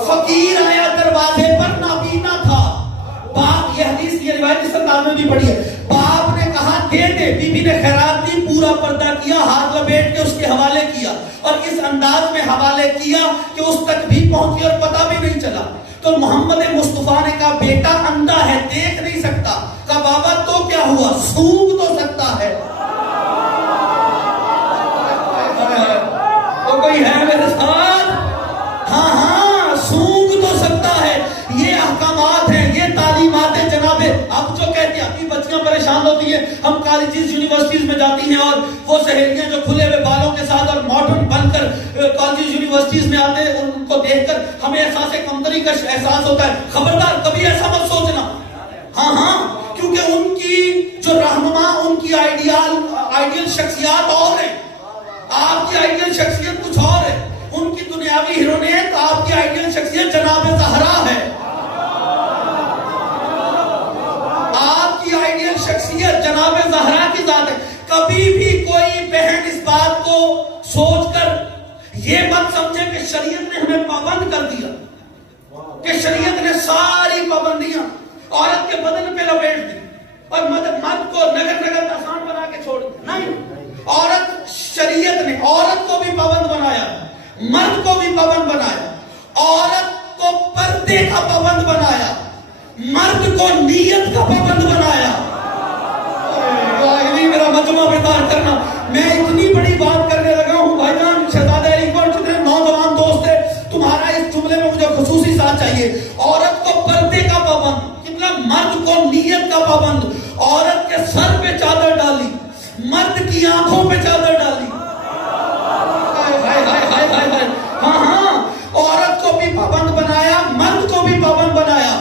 فقیر آیا دروازے پر نابینا تھا باپ یہ حدیث یہ روایت اس انداز میں بھی پڑھی ہے باپ نے کہا دے دے بی بی نے خیرات دی پورا پردہ کیا ہاتھ لپیٹ کے اس کے حوالے کیا اور اس انداز میں حوالے کیا کہ اس تک بھی پہنچی اور پتہ بھی نہیں چلا تو محمد مصطفیٰ نے کہا بیٹا اندھا ہے دیکھ نہیں سکتا کہا بابا تو کیا ہوا سونگ تو سکتا ہے تو کوئی ہے میرے ساتھ ہاں سونگ تو سکتا ہے یہ احکامات ہیں یہ تعلیمات ہیں جناب اب جو کہتے ہیں اپنی بچیاں پریشان ہوتی ہیں ہم کالجز یونیورسٹیز میں جاتی ہیں اور وہ سہیلیاں جو کھلے ہوئے بالوں کے ساتھ اور ماڈرن بن کر کالجز یونیورسٹیز میں آتے ہیں ان کو دیکھ کر ہمیں احساس کمتری کا احساس ہوتا ہے خبردار کبھی ایسا مت سوچنا ہاں کیونکہ ان کی جو رہنما ان کی آئیڈیل شخصیات اور ہیں آپ کی آئیڈیل شخصیت کچھ اور ہے ان کی دنیاوی ہیرونیت آپ کی آئیڈیل شخصیت جناب زہرا ہے آپ کی آئیڈیل شخصیت جناب زہرا کی ذات ہے کبھی بھی کوئی بہن اس بات کو سوچ کر یہ مت سمجھے کہ شریعت نے ہمیں پابند کر دیا کہ شریعت نے ساری پابندیاں عورت کے بدن پہ لپیٹ دی اور مرد کو نگر آسان بنا کے چھوڑ دیا نہیں عورت شریعت نے عورت کو بھی پابند بنایا مرد کو بھی پابند بنایا عورت کو پردے کا پابند بنایا مرد کو نیت کا پابند بنایا میرا مجمع بیدار کرنا میں اتنی بڑی بات کرنے لگا ہوں بھائی جان شہزادہ علی گڑھ جتنے نوجوان دوست ہیں تمہارا اس جملے میں مجھے خصوصی ساتھ چاہیے عورت کو پردے کا پابند مرد کو نیت کا پابند عورت کے سر پہ چادر ڈالی مرد کی آنکھوں پہ چادر ڈالی ہاں عورت کو بھی پابند بنایا مرد کو بھی پابند بنایا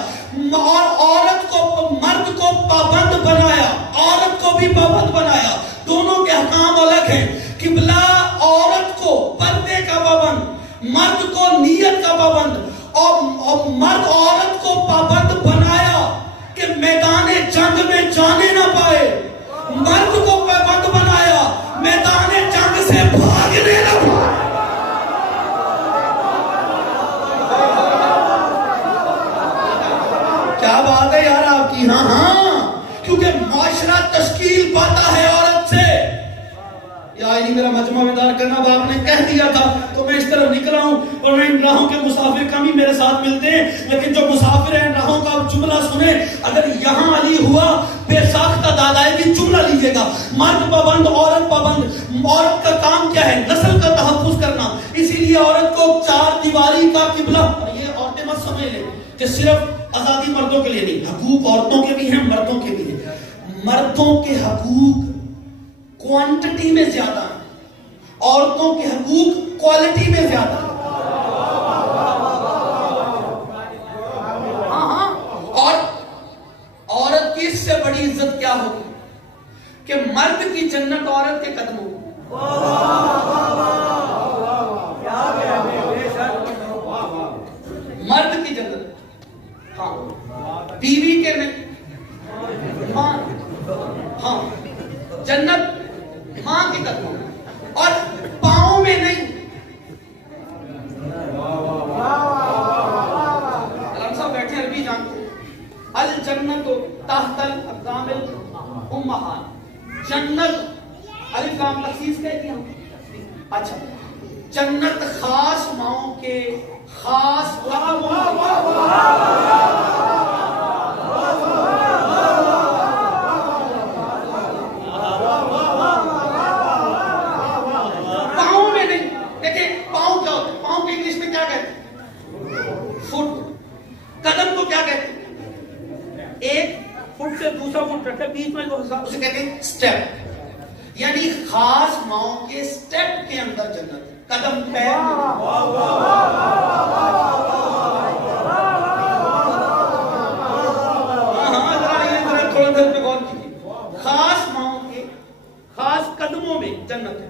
اور عورت کو مرد کو پابند بنایا عورت کو بھی پابند بنایا دونوں کے احکام الگ ہیں قبلہ عورت کو پردے کا پابند مرد کو نیت کا پابند اور مرد عورت کو پابند بنایا کہ میدان جنگ میں جانے نہ پائے مرد کو پابند بنایا میدان جنگ سے بھاگنے نہ پائے کیا بات ہے یار آپ کی ہاں کیونکہ معاشرہ تشکیل پاتا ہے عورت سے علی میرا مجمع بیدار کرنا، اب آپ نے کہہ دیا تھا تو میں اس طرف نکلا ہوں، اور میں ان راہوں کے مسافر کم ہی میرے ساتھ ملتے ہیں، لیکن جو مسافر ہیں ان راہوں کا جملہ سنیں، اگر یہاں علی ہوا بے ساختہ دادائے کی جملہ لیجئے گا، مرد پابند عورت پابند، عورت کا کام کیا ہے؟ نسل کا تحفظ کرنا، اسی لیے عورت کو چار دیواری کا قبلہ، یہ عورتیں مت سمجھ لیں کہ صرف آزادی مردوں کے لیے نہیں، حقوق عورتوں کے بھی ہیں مردوں کے بھی ہیں، مردوں کے حقوق کوانٹٹی میں زیادہ ہیں، عورتوں کے حقوق کوالٹی میں زیادہ ہیں۔ اور عورت کی اس سے بڑی عزت کیا ہوگی کہ مرد کی جنت عورت کے قدموں میں، مرد کی جنت، ہاں بیوی کے نہیں، ماں، ہاں جنت ماں کی قدموں میں، اور پاؤں میں نہیں۔ علامہ صاحب بیٹھے عربی جانتے ہیں، الجنت تحت الاقدام الامہات، جنت الف لام تخصیص کہہ دیا، اچھا جنت خاص ماؤں کے خاص پاؤں میں نہیں۔ دیکھیں پاؤں کیا ہوتا ہے؟ پاؤں کے انگلش میں کیا کہتے ہیں؟ فٹ۔ قدم کو کیا کہتے ہیں؟ ایک فٹ سے دوسرا فٹ رکھتے بیچ میں اسے کہتے ہیں سٹیپ، یعنی خاص ماؤں کے سٹیپ کے اندر جنت، قدم پیر میں۔ خاص ماؤں کے خاص قدموں میں جنت ہے،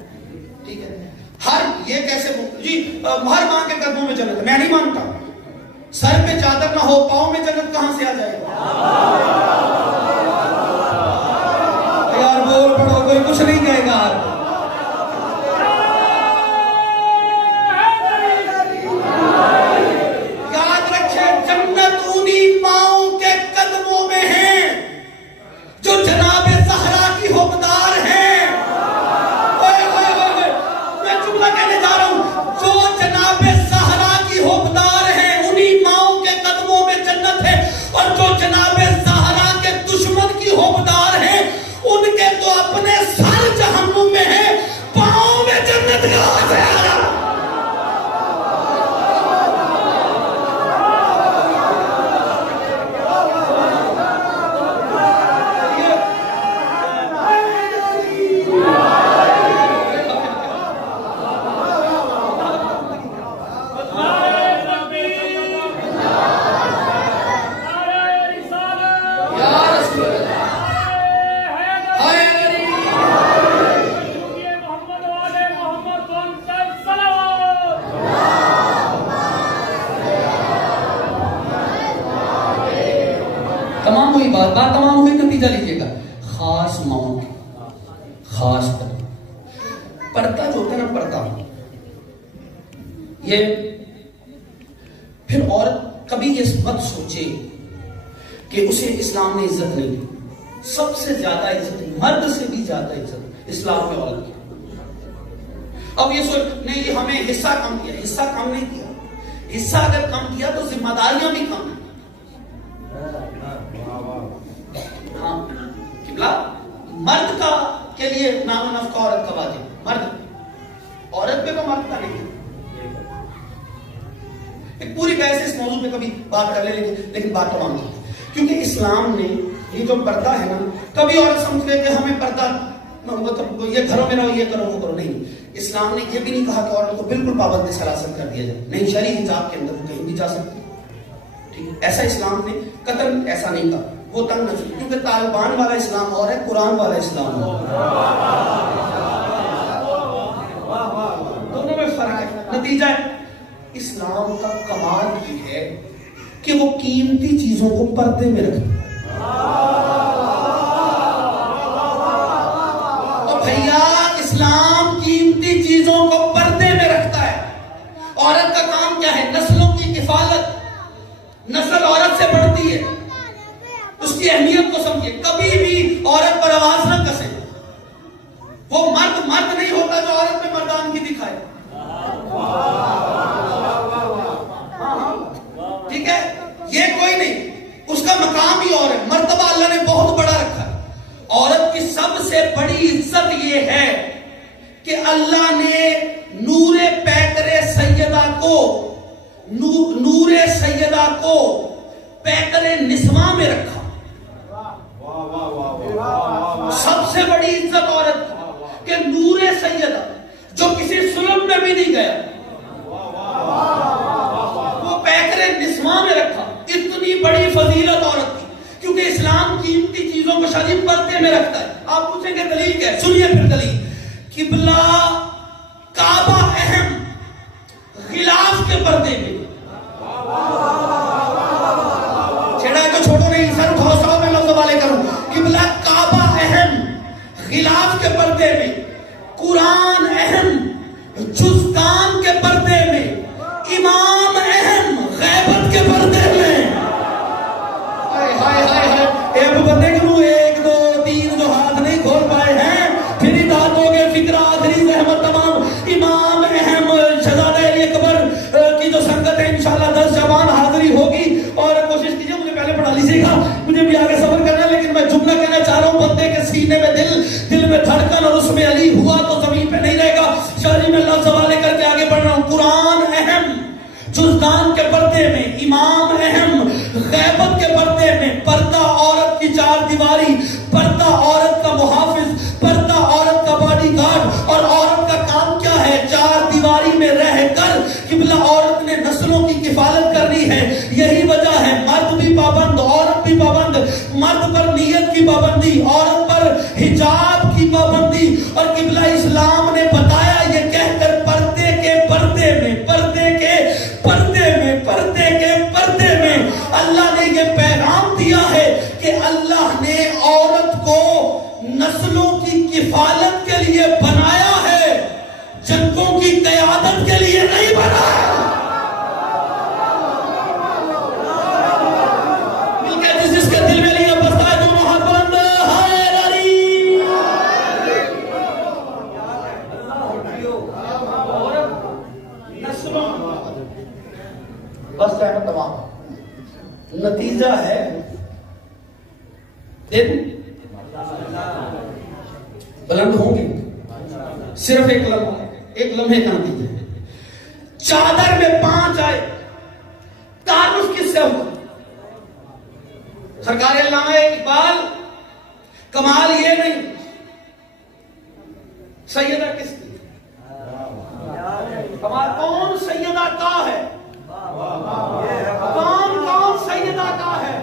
ٹھیک ہے؟ ہر یہ کیسے جی ہر ماں کے قدموں میں جنت ہے؟ میں نہیں مانتا، سر پہ چادر نہ ہو پاؤں میں جنت کہاں سے آ جائے گا؟ یار بول پڑو، کوئی کچھ نہیں کہے گا۔ یاد رکھے جنت انہی ماؤں کے قدموں میں ہے جو جناب زہرا کی حقدار ہیں۔ میں جملہ کہنے جا رہا ہوں، جو جناب زہرا کی حقدار ہیں انہی ماؤں کے قدموں میں جنت ہے، اور جو جناب زہرا کے دشمن کی حقدار ہیں ان کے تو اپنے سر جہنم میں ہے، پاؤں میں جنت کہاں سے آ رہا؟ بات تمام ہوئی، نتیجہ لیجئے گا، خاص ماؤں کی خاص پردہ جو ہوتا ہے نا، پردہ یہ پھر عورت کبھی یہ مت سوچے کہ اسے اسلام نے عزت نہیں دی، سب سے زیادہ عزت، مرد سے بھی زیادہ عزت اسلام میں عورت کی۔ اب یہ سوچ نہیں ہمیں حصہ کم کیا، حصہ کم نہیں کیا، حصہ اگر کم کیا تو ذمہ داریاں بھی کم ہیں۔ ہاں قبلہ مرد کا کے لیے نام و نفقہ عورت کا واجب، مرد، عورت پہ تو مرد کا نہیں۔ ایک پوری بحث اس موضوع پہ کبھی بات کر لیں، لیکن بات تمام ہے کیونکہ اسلام نے یہ جو پردہ ہے نا، کبھی عورت سمجھ لے کہ ہمیں پردہ مطلب یہ گھروں میں رہو، یہ کرو وہ کرو، نہیں، اسلام نے یہ بھی نہیں کہا کہ عورت کو بالکل پابند سلاست کر دیا جائے، نہیں، شرعی حجاب کے اندر وہ کہیں بھی جا سکتی، ٹھیک ہے؟ ایسا اسلام نے قطعاً ایسا نہیں کہا، وہ تنگ نہ چاہیے، کیونکہ طالبان والا اسلام اور ہے، قرآن والا اسلام اور دونوں میں فرق ہے۔ نتیجہ ہے اسلام کا کمال یہ ہے کہ وہ قیمتی چیزوں کو پردے میں رکھتا ہے۔ اور بھیا اسلام قیمتی چیزوں کو پردے میں رکھتا ہے۔ عورت کا کام کیا ہے؟ نسلوں کی کفالت، نسل عورت سے بڑھتی ہے، اس کی اہمیت کو سمجھے، کبھی بھی عورت پر آواز نہ کسے، وہ مرد نہیں ہوتا جو عورت میں مردان کی دکھائے. ٹھیک ہے, یہ کوئی نہیں, اس کا مقام ہی اور ہے, مرتبہ اللہ نے بہت بڑا رکھا ہے. عورت کی سب سے بڑی عزت یہ ہے کہ اللہ نے نور پیکر سیدہ کو, نور سیدہ کو پیکر نسواں میں رکھا. سب سے بڑی عزت عورت کہ نور سیدہ جو کسی سلم میں بھی نہیں گیا وہ پیکر نسواں میں رکھا. اتنی بڑی فضیلت عورت کی, کیونکہ اسلام قیمتی چیزوں کو شادی پردے میں رکھتا ہے. آپ پوچھیں گے دلیل کیا ہے, سنیے پھر دلیل. قبلہ کعبہ اہم غلاف کے پردے میں, چھیڑا ہے تو چھوڑو نہیں, سر اٹھاؤ سو میں لفظ والے کروں. قبلہ کعبہ اہم غلاف کے پردے میں, قرآن اہم جزدان کے پردے میں, امام اہم غیبت کے پردے میں. ایک بندے کیوں 1 2 3 جو ہاتھ نہیں کھول پائے ہیں, پھر ہی دانتوں کے فکر آخری زحمت تمام. امام اہم شہزادہ علی اکبر کی جو سنگت ہے انشاءاللہ 10 شعبان حاضری ہوگی, اور کوشش کیجئے, مجھے پہلے پڑھا لیجیے گا, مجھے بھی آگے صبر کرنا ہے, لیکن میں جملہ کہنا چاہ رہا ہوں. بندے کے سینے میں دل میں دھڑکن اور اس میں علی ہوا تو زمین پہ نہیں رہے گا. شاعری میں اللہ سوالے کر کے آگے بڑھ رہا ہوں. قرآن اہم جزدان کے پردے میں, امام اہم غیبت کے پردے میں, پردہ عورت کی 4 دیواری, پردہ عورت کا محافظ, پردہ عورت کا باڈی گارڈ. اور عورت کا کام کیا ہے؟ 4 دیواری میں رہ کر قبلہ عورت نے نسلوں کی کفالت کرنی ہے. یہی وجہ ہے مرد بھی پابند, عورت بھی پابند. مرد پر نیت کی پابندی, عورت پر حجاب کی پابندی. اور قبلہ اسلام نے بتایا یہ کہہ کر پردے کے پردے میں, پردے کے پردے میں, پردے کے پردے میں اللہ نے یہ پیغام دیا ہے کہ اللہ نے عورت کو نسلوں کی کفالت کے لیے بنایا ہے, جنگوں کی قیادت کے لیے نہیں بنایا. مل کے جس کے دل میں لیا بستا ہے دونوں ہاتھ بلند, ہائے لاری. نسلوں بس ہے تمام. نتیجہ ہے بلند ہوں گے, صرف ایک لمحے کا نتیجہ. چادر میں 5 آئے, تعارف کس سے ہوا؟ سرکار علامہ اقبال, کمال یہ نہیں سیدہ کس کی, کمال کون سیدہ کا ہے, کون سیدہ کا ہے,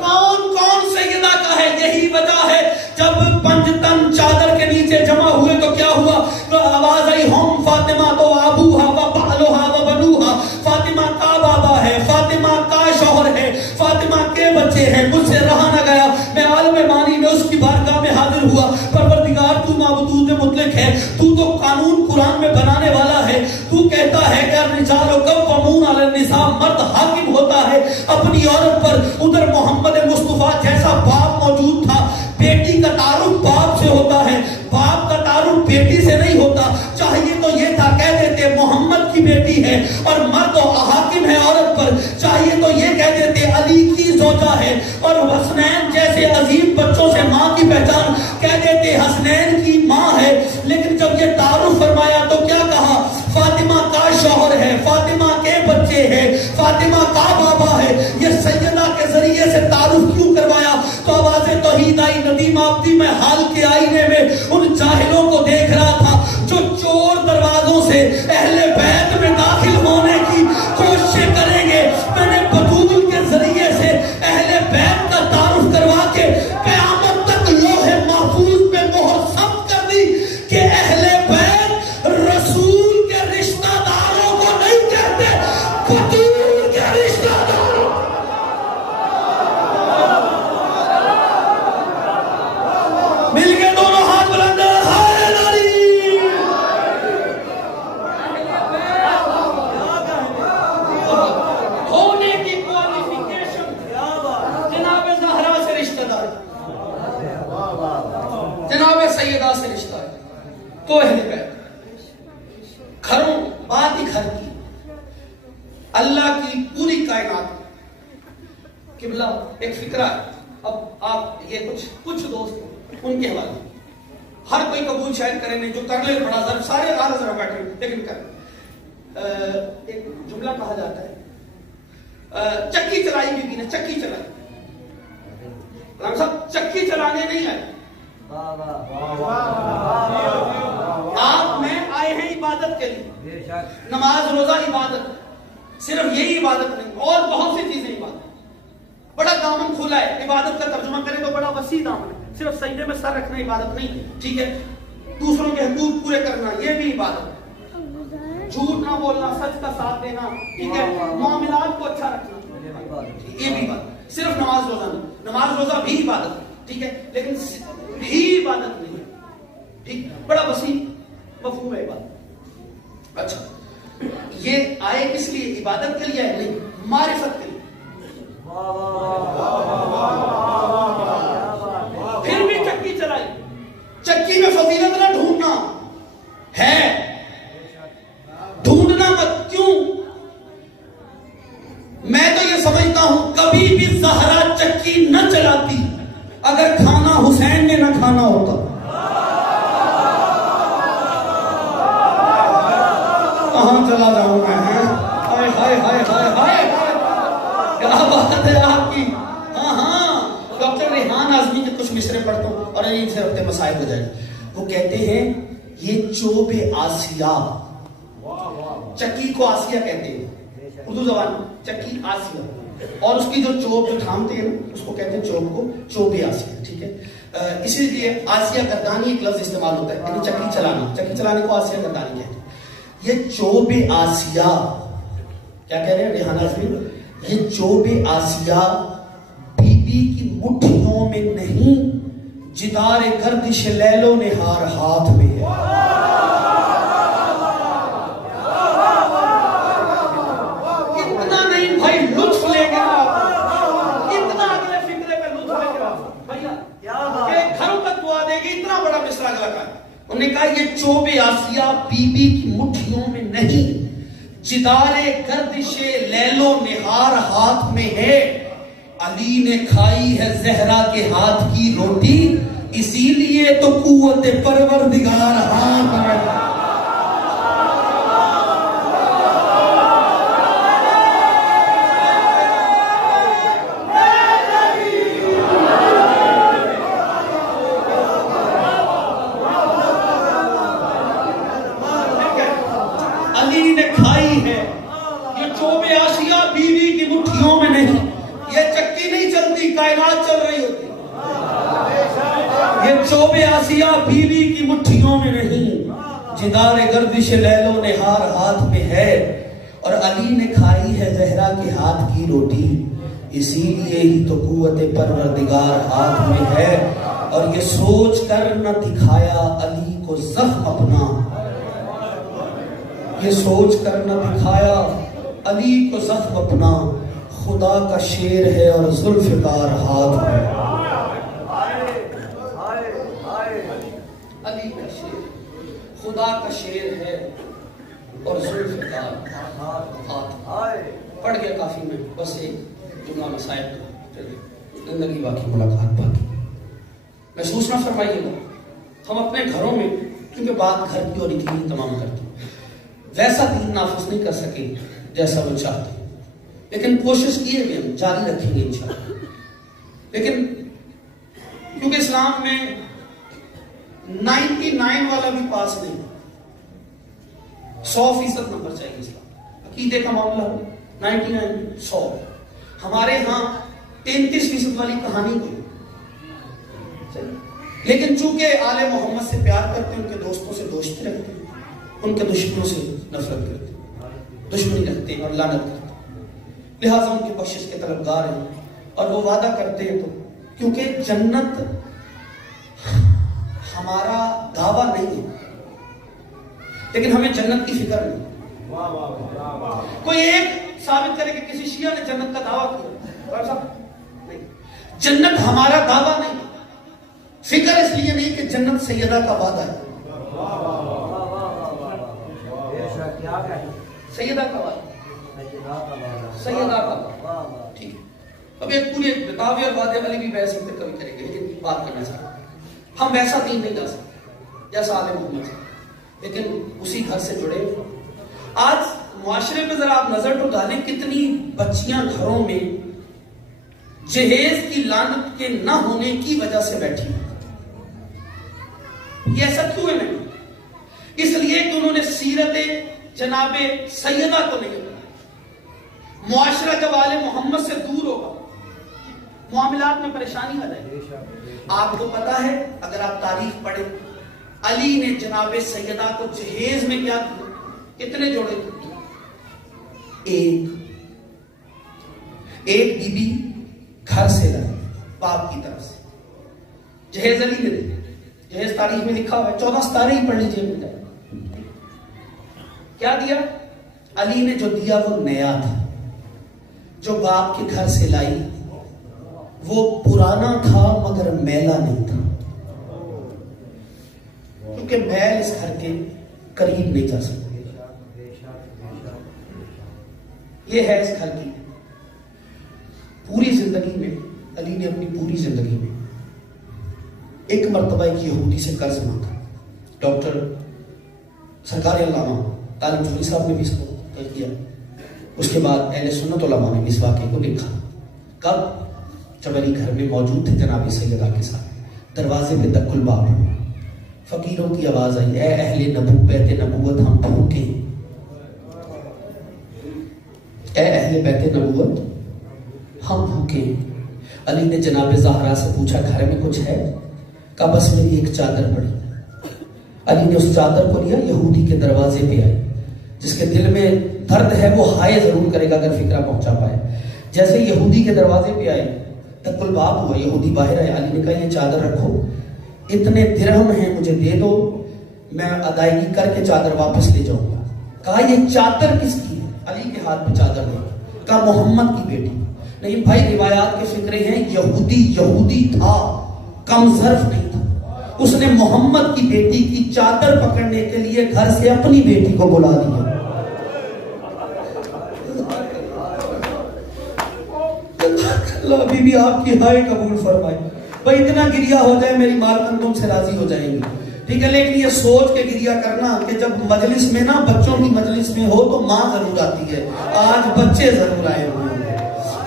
کون سیدہ کا ہے. یہی وجہ ہے جب 5 تن چادر کے نیچے جمع ہوئے تو کیا ہوا, تو آواز آئی ہم فاطمہ تو ابوہا و بالوہا و بنوہا. فاطمہ کا بابا ہے, فاطمہ کا شوہر ہے, فاطمہ کے بچے ہیں, مجھ سے رہا نہ گیا. میں عالم مانی میں اس کی بارگاہ میں حاضر ہوا. پروردگار تو معبود مطلق ہے, تو قانون قرآن میں بنانے والا ہے. تو کہتا ہے کہ الرجال قوامون علی النساء, مرد حاکم ہوتا ہے اپنی عورت پر. ادھر محمد مصطفیٰ جیسا باپ موجود تھا. بیٹی کا تعارف باپ سے ہوتا ہے, باپ کا تعارف بیٹی سے نہیں ہوتا. چاہیے تو یہ تھا کہہ دیتے محمد کی بیٹی ہے اور مرد حاکم ہے عورت پر. چاہیے تو یہ کہہ دیتے علی کی زوجہ ہے, اور حسنین جیسے عظیم بچوں سے ماں کی پہچان کہہ دیتے حسنین کی ماں ہے. لیکن جب یہ تعارف فرمایا تو کیا کہا, فاطمہ کا شوہر ہے, فاطمہ کے بچے ہیں, فاطمہ کا بابا ہے. یہ سیدہ کے ذریعے سے تعارف کیوں کروایا؟ تو آواز توحید آئی. ندیم آبدی میں حال کے آئینے میں ان جاہلوں کو دیکھ رہا تھا جو چور دروازوں سے اہل بیت میں داخل ہونے کی کوشش کریں گے. میں نے بطول کے ذریعے سے اہل بیت کا تعارف کروا کے قیامت تک لوح محفوظ میں مہر ثبت کر دی کہ اہل بیت رسول کے رشتہ داروں کو نہیں کہتے, بطول کے رشتہ داروں. مل کے دونوں ہاتھ بلند, ہائے لاری. ہونے کی کوالیفیکیشن جناب زہرا سے رشتہ دار, جناب سیدہ سے رشتہ ہے. تو اہل بیت گھروں بات ہی گھر کی اللہ کی پوری کائنات قبلہ ایک فکرہ ہے. اب آپ یہ کچھ دوست ان کے حوالے ہر کوئی قبول شاید کرے نہیں جو کر لے بڑا ضرب سارے آدھا ذرا بیٹھے لیکن کر ایک جملہ کہا جاتا ہے چکی چلائی بی بی نے چکی چلائی. غلام صاحب چکی چلانے نہیں آئے آپ میں آئے ہیں عبادت کے لیے. نماز روزہ عبادت صرف یہی عبادت نہیں اور بہت سی چیزیں عبادت. بڑا دامن کھلا ہے عبادت کا ترجمہ کریں تو بڑا وسیع دامن ہے. صرف سجدے میں سر رکھنا عبادت نہیں ٹھیک ہے. دوسروں کے حقوق پورے کرنا یہ بھی عبادت. جھوٹ نہ بولنا سچ کا ساتھ دینا ٹھیک ہے. معاملات کو اچھا رکھنا یہ بھی عبادت. صرف نماز روزہ نہیں. نماز روزہ بھی عبادت ٹھیک ہے لیکن بھی عبادت نہیں ٹھیک. بڑا وسیع مفہوم ہے عبادت. اچھا یہ آئے کس لیے عبادت کے لیے ہے نہیں معرفت کے لیے. پھر بھی چکی چلائی. چکی میں فضیلت نہ ڈھونڈنا ہے ڈھونڈنا مت. کیوں میں تو یہ سمجھتا ہوں کبھی بھی زہرا چکی نہ چلاتی اگر کھانا حسین نے نہ کھانا ہوتا. کہاں چلا جاؤں میں ہائے ہائے ہائے ہائے ہائے کیا بات ہے آپ کی. ہاں ڈاکٹر ریحان اعظمی کے کچھ مصرے پڑھتا ہوں اور ان سے اپنے مسائل ہو جائے. وہ کہتے ہیں یہ چوب آسیہ چکی کو آسیہ کہتے ہیں اردو زبان چکی آسیہ اور اس کی جو چوب جو تھامتے ہیں اس کو کہتے ہیں چوب کو چوب آسیہ ٹھیک ہے. اسی لیے آسیہ گردانی ایک لفظ استعمال ہوتا ہے یعنی چکی چلانے کو آسیہ گردانی کہتے ہیں. یہ چوب آسیہ کیا کہہ رہے ہیں ریحان اعظمی. یہ چوب آسیہ بی بی کی مٹھیوں میں نہیں جدار گردش لیل و نہار ہاتھ میں ہے. اتنا نہیں بھائی لطف لے گا اتنا اگلے فکرے پہ لطف لے گا بھیا گھروں تک دعا دے گی. اتنا بڑا مصرع لگا انہوں نے کہا یہ چوب آسیہ بی بی کی مٹھیوں میں نہیں جدار گردش لیل و نہار ہاتھ میں ہے. علی نے کھائی ہے زہرا کے ہاتھ کی روٹی اسی لیے تو قوت پروردگار ہاتھ میں. علی نے کھائی ہے یہ چوب آسیہ بیوی کی مٹھیوں میں نہیں. یہ چکی نہیں چلتی کائنات چل رہی ہوتی. یہ چوب آسیہ بیوی کی مٹھیوں میں نہیں جدار گردش لیل و نہار ہاتھ میں ہے. اور علی نے کھائی ہے زہرا کے ہاتھ کی روٹی اسی لیے ہی تو قوت پروردگار ہاتھ میں ہے. اور یہ سوچ کر نہ دکھایا علی کو زخم اپنا. یہ سوچ کر نہ دکھایا علی کو زخم اپنا. خدا کا شیر ہے اور ذوالفقار ہاتھ میں. علی کا شیر خدا کا شیر ہے اور ذوالفقار ہاتھ. پڑھ گیا کافی میں بس ایک جملہ مسائل کا زندگی باقی ملاقات باقی. محسوس نہ فرمائیے گا ہم اپنے گھروں میں کیونکہ بات گھر کی اور اتنی تمام کرتے ہیں ویسا دین نافذ نہیں کر سکے جیسا وہ چاہتے ہیں لیکن کوشش کیے بھی ہم جاری رکھیں گے انشاءاللہ. لیکن کیونکہ اسلام میں 99 والا بھی پاس نہیں 100% نمبر چاہیے. اسلام عقیدے کا معاملہ 99 100. ہمارے ہاں 33% والی کہانی کوئی لیکن چونکہ آل محمد سے پیار کرتے ہیں ان کے دوستوں سے دوستی رکھتے ہیں ان کے دشمنوں سے نفرت کرتے ہیں دشمنی رکھتے ہیں اور لعنت کرتے ہیں لہٰذا ان کی بخشش کے طلبگار ہیں اور وہ وعدہ کرتے ہیں تو کیونکہ جنت ہمارا دعویٰ نہیں ہے لیکن ہمیں جنت کی فکر نہیں. کوئی ایک ثابت کرے کہ کسی شیعہ نے جنت کا دعویٰ کیا نہیں. جنت ہمارا دعویٰ نہیں. فکر اس لیے نہیں کہ جنت سیدہ کا وعدہ ہے سیدہ کا والا، سیدہ کا، ٹھیک ہے۔ اب ایک پوری بتاوی اور وعدے والی بھی بحث ہم کبھی کریں گے، لیکن بات کرنا چاہتا ہوں ہم ویسا دین نہیں جا سکتے جیسا آل محمد سے، لیکن اسی گھر سے جڑے۔ آج معاشرے پہ ذرا آپ نظر تو ڈالیں، کتنی بچیاں گھروں میں جہیز کی لعنت کے نہ ہونے کی وجہ سے بیٹھی ہیں۔ یہ ایسا کیوں ہے؟ نہیں، اس لیے کہ انہوں نے سیرت جناب سیدہ کو نہیں بنایا۔ معاشرہ جب آل محمد سے دور ہوگا، معاملات میں پریشانی آ جائے گی۔ آپ کو پتا ہے، اگر آپ تاریخ پڑھیں، علی نے جناب سیدہ کو جہیز میں کیا کیا؟ کتنے جوڑے تھے؟ ایک بی بی گھر سے لائی باپ کی طرف سے، جہیز علی نے دے۔ جہیز تاریخ میں لکھا ہوا ہے، 14 ستارے ہی پڑھ لیجئے مل جائے۔ کیا دیا؟ علی نے جو دیا وہ نیا تھا، جو باپ کے گھر سے لائی وہ پرانا تھا مگر میلا نہیں تھا، کیونکہ میل اس گھر کے قریب نہیں جا سکتا۔ یہ ہے اس گھر کی پوری زندگی میں۔ علی نے اپنی پوری زندگی میں ایک مرتبہ ایک یہودی سے قرض مانگا۔ ڈاکٹر سرکار علامہ طالب جوہری صاحب نے بھی اس کو طے کیا، اس کے بعد اہل سنت علماء نے بھی اس واقعے کو لکھا۔ کب؟ جب علی گھر میں موجود تھے جناب سیدہ کے ساتھ، دروازے پہ دق الباب، فقیروں کی آواز آئی، اے اہل بیت نبوت ہم بھوکے ہیں، اے اہل بیت نبوت ہم بھوکے ہیں۔ علی نے جناب زہرا سے پوچھا گھر میں کچھ ہے؟ کہا بس میری ایک چادر پڑی۔ علی نے اس چادر کو لیا، یہودی کے دروازے پہ آئی۔ جس کے دل میں درد ہے وہ ہائے ضرور کرے گا اگر فکرہ پہنچا پائے۔ جیسے یہودی کے دروازے پہ آئے، دق الباب ہوا، یہودی باہر آئے، علی نے کہا یہ چادر رکھو، اتنے درہم ہیں مجھے دے دو، میں ادائیگی کر کے چادر واپس لے جاؤں گا۔ کہا یہ چادر کس کی ہے؟ علی کے ہاتھ پہ چادر دے۔ کہا محمد کی بیٹی۔ نہیں بھائی، روایات کے فکرے ہیں، یہودی تھا، کم ظرف نہیں تھا۔ اس نے محمد کی بیٹی کی چادر پکڑنے کے لیے گھر سے اپنی بیٹی کو بلا دیا۔ اللہ ابھی بھی آپ کی ہائے قبول فرمائے۔ بھائی اتنا گریہ ہو جائے میری مالکن تم سے راضی ہو جائیں گی، ٹھیک ہے؟ لیکن یہ سوچ کے گریہ کرنا کہ جب مجلس میں نا، بچوں کی مجلس میں ہو تو ماں ضرور آتی ہے، آج بچے ضرور آئے ہوئے ہیں۔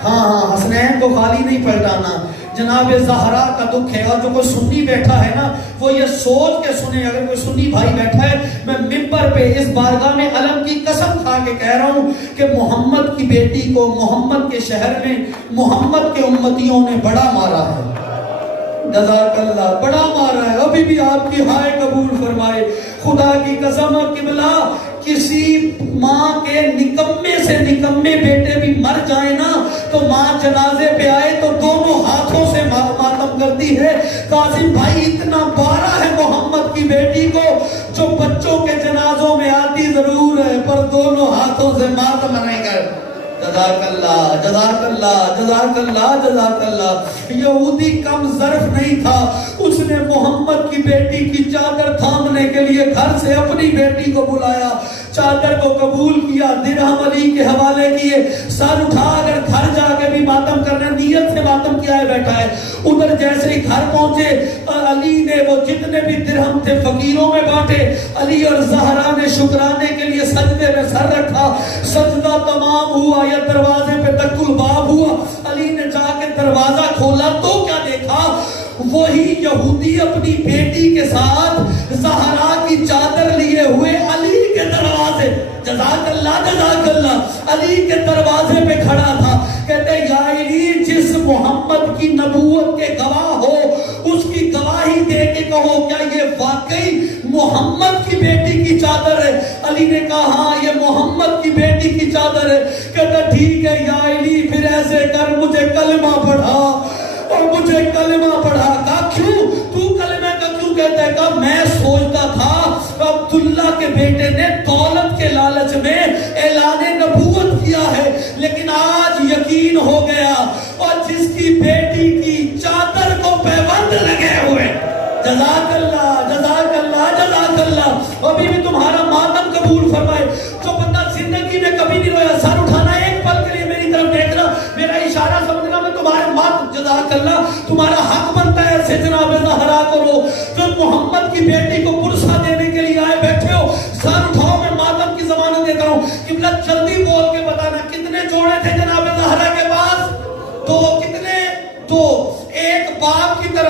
ہاں حسنین کو خالی نہیں پلٹانا، جناب زہرا کا دکھ ہے۔ اور جو کوئی سنی بیٹھا ہے نا، وہ یہ سوچ کے سنے، اگر کوئی سنی بھائی بیٹھا ہے، میں ممبر پہ اس بارگاہ میں علم کی قسم کھا کے کہہ رہا ہوں کہ محمد کی بیٹی کو محمد کے شہر میں محمد کے امتیوں نے بڑا مارا ہے۔ جزاک اللہ، بڑا مارا ہے۔ ابھی بھی آپ کی ہائے قبول فرمائے۔ خدا کی قسم قبلہ، کسی ماں کے نکمے سے نکمے بیٹے بھی مر جائیں نا تو ماں جنازے پہ آئے تو دونوں ہاتھوں سے ماتم کرتی ہے۔ قاسم بھائی اتنا بارہ ہے محمد کی بیٹی کو، جو بچوں کے جنازوں میں آتی ضرور ہے پر دونوں ہاتھوں سے ماتم نہیں کر۔ جزاک اللہ، جزاک اللہ، جزاک اللہ، جزاک اللہ۔ یہودی کم ظرف نہیں تھا، اس نے محمد کی بیٹی کی چادر تھامنے کے لیے گھر سے اپنی بیٹی کو بلایا، چادر کو قبول کیا، درہم علی کے حوالے کیے، سر اٹھا اگر گھر جا کے بھی ماتم کرنا، نیت سے ماتم کیا ہے بیٹھا ہے۔ ادھر جیسے ہی گھر پہنچے، علی نے وہ جتنے بھی درہم تھے فقیروں میں بانٹے۔ علی اور زہرا نے شکرانے کے لیے سجدے میں سر رکھا، سجدہ تمام ہوا، یا دروازے پہ دق الباب ہوا۔ علی نے جا کے دروازہ کھولا تو کیا دیکھا؟ وہی یہودی اپنی بیٹی کے ساتھ زہرا کی چادر لیے ہوئے علی کے دروازے، جزاک اللہ، جزاک اللہ، علی کے دروازے پہ کھڑا تھا۔ کہتے یا علی، جس محمد کی نبوت کے گواہ ہو اس کی گواہی دے کے کہو کیا یہ واقعی محمد کی بیٹی کی چادر ہے؟ علی نے کہا ہاں یہ محمد کی بیٹی کی چادر ہے۔ کہتا ٹھیک ہے یا علی، پھر ایسے کر مجھے کلمہ پڑھا، اور مجھے کلمہ پڑھا۔ کہا کیوں؟ تو کلمہ کا کیوں کہتا ہے؟ کہا میں سوچتا تھا عبداللہ کے بیٹے نے دولت کے لالچ میں اعلان نبوت کیا ہے، لیکن آج یقین ہو گیا، اور جس کی بیٹی کی چادر کو پیوند لگے ہوئے، جزاک اللہ، جزاک اللہ، جزاک اللہ۔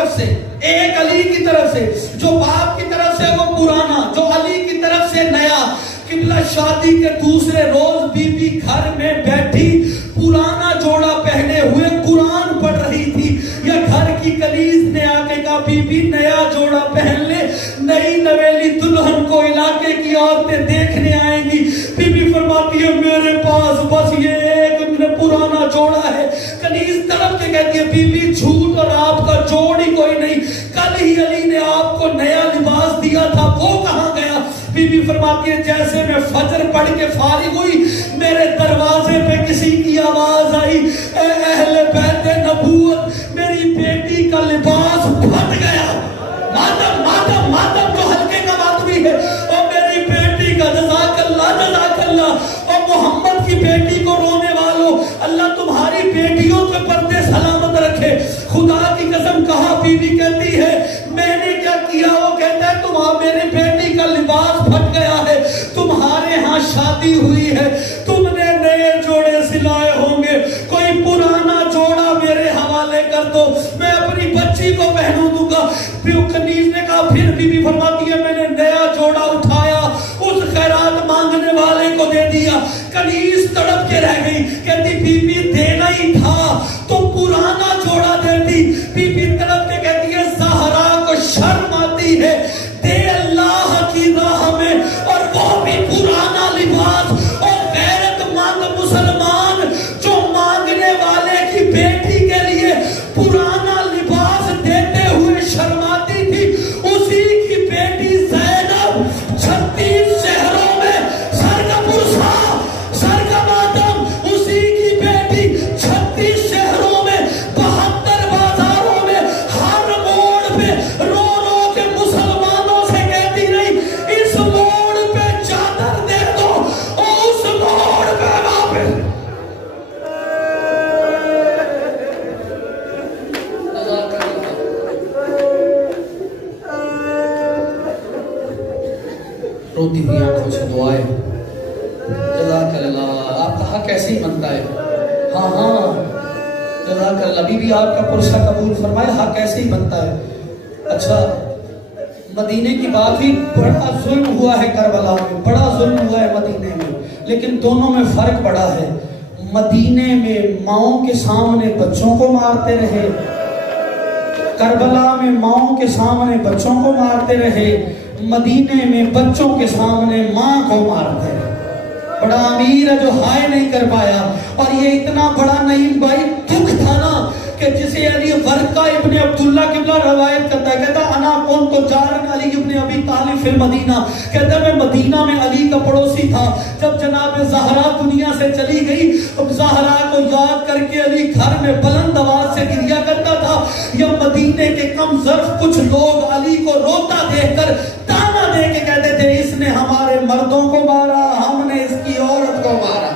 طرف سے، ایک علی کی طرف سے، جو باپ کی طرف سے وہ پرانا، جو علی کی طرف سے نیا۔ قبلہ شادی کے دوسرے روز بی بی گھر میں بیٹھی پرانا جوڑا پہنے ہوئے قرآن پڑھ رہی تھی، یا گھر کی کنیز نے آ کے کہا بی بی نیا جوڑا پہن لے، نئی نویلی دلہن کو علاقے کی عورتیں دیکھنے آئیں گی۔ بی بی فرماتی ہے میرے پاس بس یہ ایک پرانا جوڑا ہے۔ کنیز تڑپ کے کہتی ہے بی بی جھوٹ اور آپ کا جوڑ ہی کوئی نہیں، کل ہی علی نے آپ کو نیا لباس دیا تھا، وہ کہاں گیا؟ بی بی فرماتی ہے جیسے میں فجر پڑھ کے فارغ ہوئی میرے دروازے پہ کسی کی آواز آئی، اے اہل بیت نبوت میری بیٹی کا لباس پھٹ گیا۔ ماتم ماتم ماتم جو ہلکے کا ماتمی ہے، اور میری بیٹی کا جزاک اللہ جزاک اللہ، اور محمد کی بیٹی کو رونے والوں اللہ تمہاری بیٹیوں کے پردے سلامت رکھے۔ خدا کی قسم کہا بی بی کہتی ہے میں نے کیا کیا؟ وہ کہتا ہے تمہارا میری بیٹی کا لباس پھٹ گیا ہے، تمہارے ہاں شادی ہوئی ہے، تم نے نئے جوڑے سلائے ہوں گے، کوئی پرانا جوڑا میرے حوالے کر دو، میں اپنی بچی کو پہنوں دوں گا۔ کنیز نے کہا پھر بی بی فرماتی ہے میں نے نیا جوڑا اٹھایا، اس خیرات مانگنے والے کو دے دیا۔ کنیز تڑپ کے رہ گئی، کہتی بی بی دینا ہی تھا تو پرانا جوڑا دیتی۔ بی بی تڑپ کے کہتی ہے زہرا کو شرم آتی ہے، دے اللہ کی راہ میں، اور وہ بھی پرانا لباس۔ اور غیرت مند مسلمان جو مانگنے والے کی بیٹی کے لیے پرانا لباس دیتے ہوئے شرماتی تھی، اسی کی بیٹی زینب 36 شہروں میں سر کا پرسا سر کا ماتم، اسی کی بیٹی 36 شہروں میں 72 بازاروں میں ہر موڑ پہ رو رو کے مسلمانوں سے کہتی نہیں اس موڑ پہ چادر دے دو اور اس موڑ پہ واپس۔ روتی ہوئی آنکھوں سے دعائیں جزاک اللہ، آپ کا حق ایسے ہی بنتا ہے۔ ہاں ہاں جزاک اللہ، بی بی آپ کا پرسہ قبول فرمائے، حق ایسے ہی بنتا ہے۔ اچھا مدینے کی بات ہی، بڑا ظلم ہوا ہے کربلا میں، بڑا ظلم ہوا ہے مدینے میں، لیکن دونوں میں فرق بڑا ہے۔ مدینے میں ماؤں کے سامنے بچوں کو مارتے رہے، کربلا میں ماؤں کے سامنے بچوں کو مارتے رہے، مدینے میں بچوں کے سامنے ماں کو مارتے رہے۔ بڑا امیر ہے جو ہائے نہیں کر پایا، اور یہ اتنا بڑا نعیم بھائی دکھ تھا نا کہ جسے علی ورقہ ابن عبداللہ قبلہ روایت کرتا ہے، کہتا انا کون تو جارن علی ابن ابی طالب فی المدینہ، کہتا میں مدینہ میں علی کا پڑوسی تھا، جب جناب زہرا دنیا سے چلی گئی اب زہرا کو یاد کر کے علی گھر میں بلند آواز سے گریا کرتا تھا، یا مدینے کے کم ظرف کچھ لوگ علی کو روتا دیکھ کر تانا دے کے کہتے تھے اس نے ہمارے مردوں کو مارا، ہم نے اس کی عورت کو مارا۔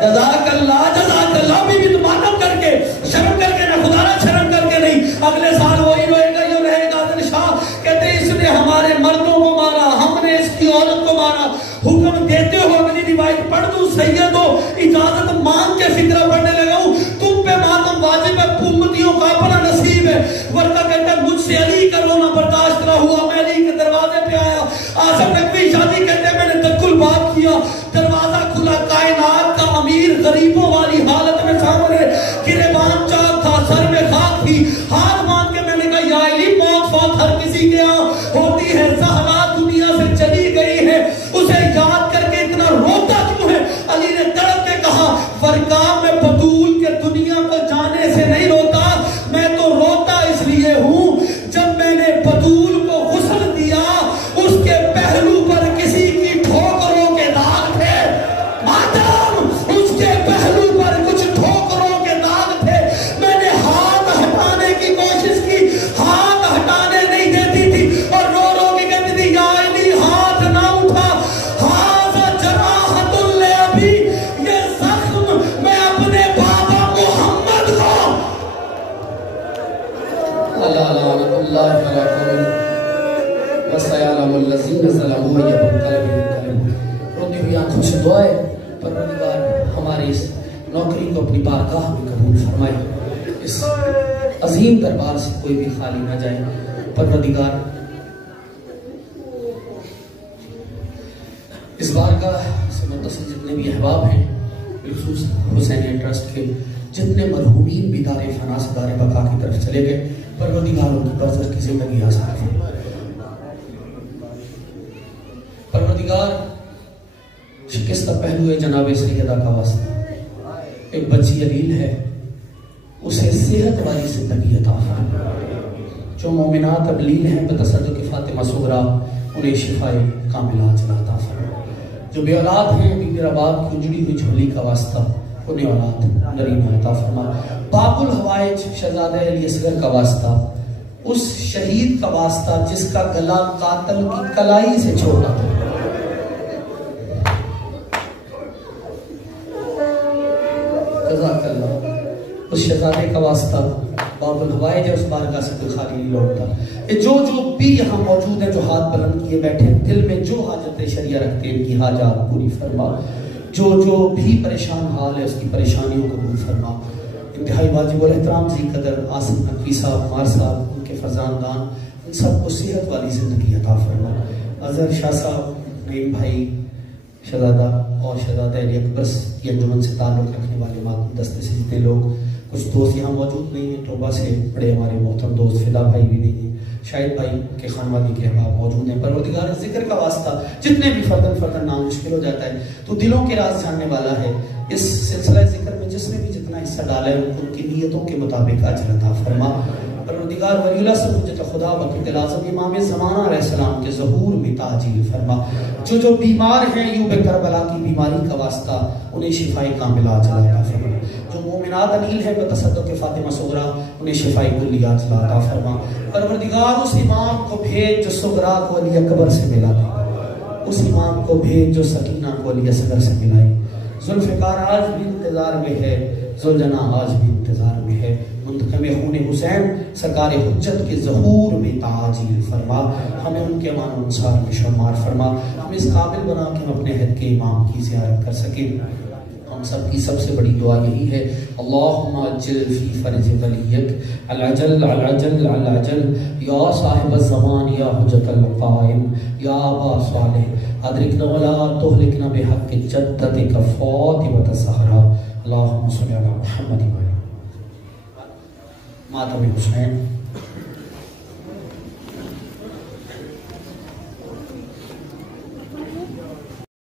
جزاک اللہ بھی ماتم کر کے شرم کر کے نہ خدا نہ شرم کر کے نہیں، اگلے سال وہی روئے گا یوں رہے گا عادل شاہ، کہتے اس نے ہمارے مردوں کو مارا، ہم نے اس کی عورت کو مارا۔ حکم دیتے ہو اگلی روایت پڑھ دوں سیدو، اجازت مانگ کے فکرہ پڑھنے لگا ہوں، تم پہ ماتم واجب ہے، امتیوں کا اپنا نصیب ہے۔ ورقہ کہتا ہے مجھ سے علی کا رونا برداشت نہ ہوا، میں علی کے دروازے پہ آیا، آصف نقوی شادی کہتے ہیں میں نے دق الباب کیا، دروازہ کھلا، کائنات کا امیر غریبوں والی حالت میں سامنے، گریبان چاک تھا، سر میں خاک تھی، ہاتھ مان کے میں نے کہا یا علی موت فوت ہر کسی کے ہاں ہوتی ہے، زہرا دنیا سے چلی گئی ہے، اسے یاد کر کے اتنا روتا کیوں ہے؟ علی نے تڑپ کے کہا ورقہ میں بطول کے دنیا کو جانے سے نہیں روتا، میں تو روتا اس لیے ہوں جب میں نے بطول کو غسل دیا اس کے پہلو پر کسی کی ٹھوکروں کے داغ تھے، ماتم اس کے پہلو پر کچھ ٹھوکروں کے داغ تھے، میں نے ہاتھ ہٹانے کی کوشش کی، ہاتھ ہٹانے نہیں دیتی تھی، اور رو رو کے کہتی تھی یا علی ہاتھ نہ اٹھا، ہاذا جراحت الابی، یہ زخم میں اپنے بابا محمد کو اللہ وسیعلم الذین ظلموا یبقلبهم، روتی ہوئی آنکھوں سے دعائیں پروردگار ہماری اس نوکری کو اپنی بارگاہ میں قبول فرمائے، اس عظیم دربار سے کوئی بھی خالی نہ جائے۔ پروردگار اس بارگاہ سے متصل جتنے بھی احباب ہیں، بالخصوص حسینیہ ٹرسٹ کے جتنے مرحومین بھی دار فنا سے دار بقا کی طرف چلے گئے، پروردگار ان کی برزخ کی زندگی آسان فرمائے۔ پروردگار شکستہ پہلو جناب سیدہ کا واسطہ، ایک بچی علیل ہے، اسے صحت والی زندگی عطا فرمائے۔ جو مومنات علیل ہیں بتصدق فاطمہ صغرا، انہیں شفائے کاملہ عاجلہ عطا فرمائے۔ جو بے اولاد ہیں بی میرا باپ کی اجڑی ہوئی جھولی کا واسطہ، انہیں اولاد نرینہ عطا فرمائے۔ باب الحوائج شہزادہ علی اصغر کا واسطہ، اس شہید کا واسطہ جس کا گلا قاتل کی کلائی سے چھوٹا تھا، جزاک اللہ، اس شہزادے کا واسطہ باب الحوائج ہے، اس بارگاہ سے کوئی خالی نہیں لوٹتا۔ جو بھی یہاں موجود ہیں، جو ہاتھ بلند کیے بیٹھے، دل میں جو حاجت شریعہ رکھتے ہیں ان کی حاجات پوری فرما۔ جو بھی پریشان حال ہے اس کی پریشانیوں کو دور فرما۔ انتہائی واجب الاحترام ذی قدر آصف نقوی صاحب، عمار صاحب، ان کے فرزاندان، ان سب کو صحت والی زندگی عطا فرما۔ اظہر شاہ صاحب، نعیم بھائی، شہزادہ اور شہزادہ علی اکبر کی انجمن سے تعلق رکھنے والے ماتم دستے سے جتنے لوگ، کچھ دوست یہاں موجود نہیں ہیں، توبہ سے بڑے ہمارے محترم دوست فدا بھائی بھی نہیں ہیں، شاہد بھائی کے خانوادی کے احباب موجود ہیں۔ پروردگار ذکر کا واسطہ جتنے بھی فردن نام مشکل ہو جاتا ہے تو دلوں کے راز جاننے والا ہے۔ اس سلسلہ ذکر میں جس نے بھی جتنا حصہ ڈالا ہے ان کی نیتوں کے مطابق اجر عطا فرما۔ پروردگار ولی اللہ سے حجت خدا وقت اعظم امام زمانہ علیہ السلام کے ظہور میں تعجیل فرما۔ جو بیمار ہیں ایوب کربلا کی بیماری کا واسطہ، انہیں شفائے کاملہ عاجلہ عطا فرما۔ جو مومنات علیل ہیں بتصدق فاطمہ صغرا، انہیں شفائے کلی عاجلہ عطا فرما۔ پروردگار اس امام کو بھیج جو صغرا کو علی اکبر سے ملا دے، اس امام کو بھیج جو سکینہ کو علی اصغر سے ملائے۔ ذوالفقار آج بھی انتظار میں ہے، ذوالجناح آج بھی انتظار میں ہے۔ منتقم خون حسین سرکار حجت کے ظہور میں تعجیل فرما۔ ہمیں ان کے امان و انصار میں شمار فرما۔ ہمیں اس قابل بنا کہ ہم اپنے حد کے امام کی زیارت کر سکیں۔ ہم سب کی سب سے بڑی دعا یہی ہے، اللہم اجل فی فرج ولیک العجل العجل العجل یا صاحب الزمان یا حجت القائم یا ابا صالح ادرکنا ولا تہلکنا بحق جدتک فاطمۃ الزہرا۔ اللہم صلی علی محمد و علی ماتم حسین۔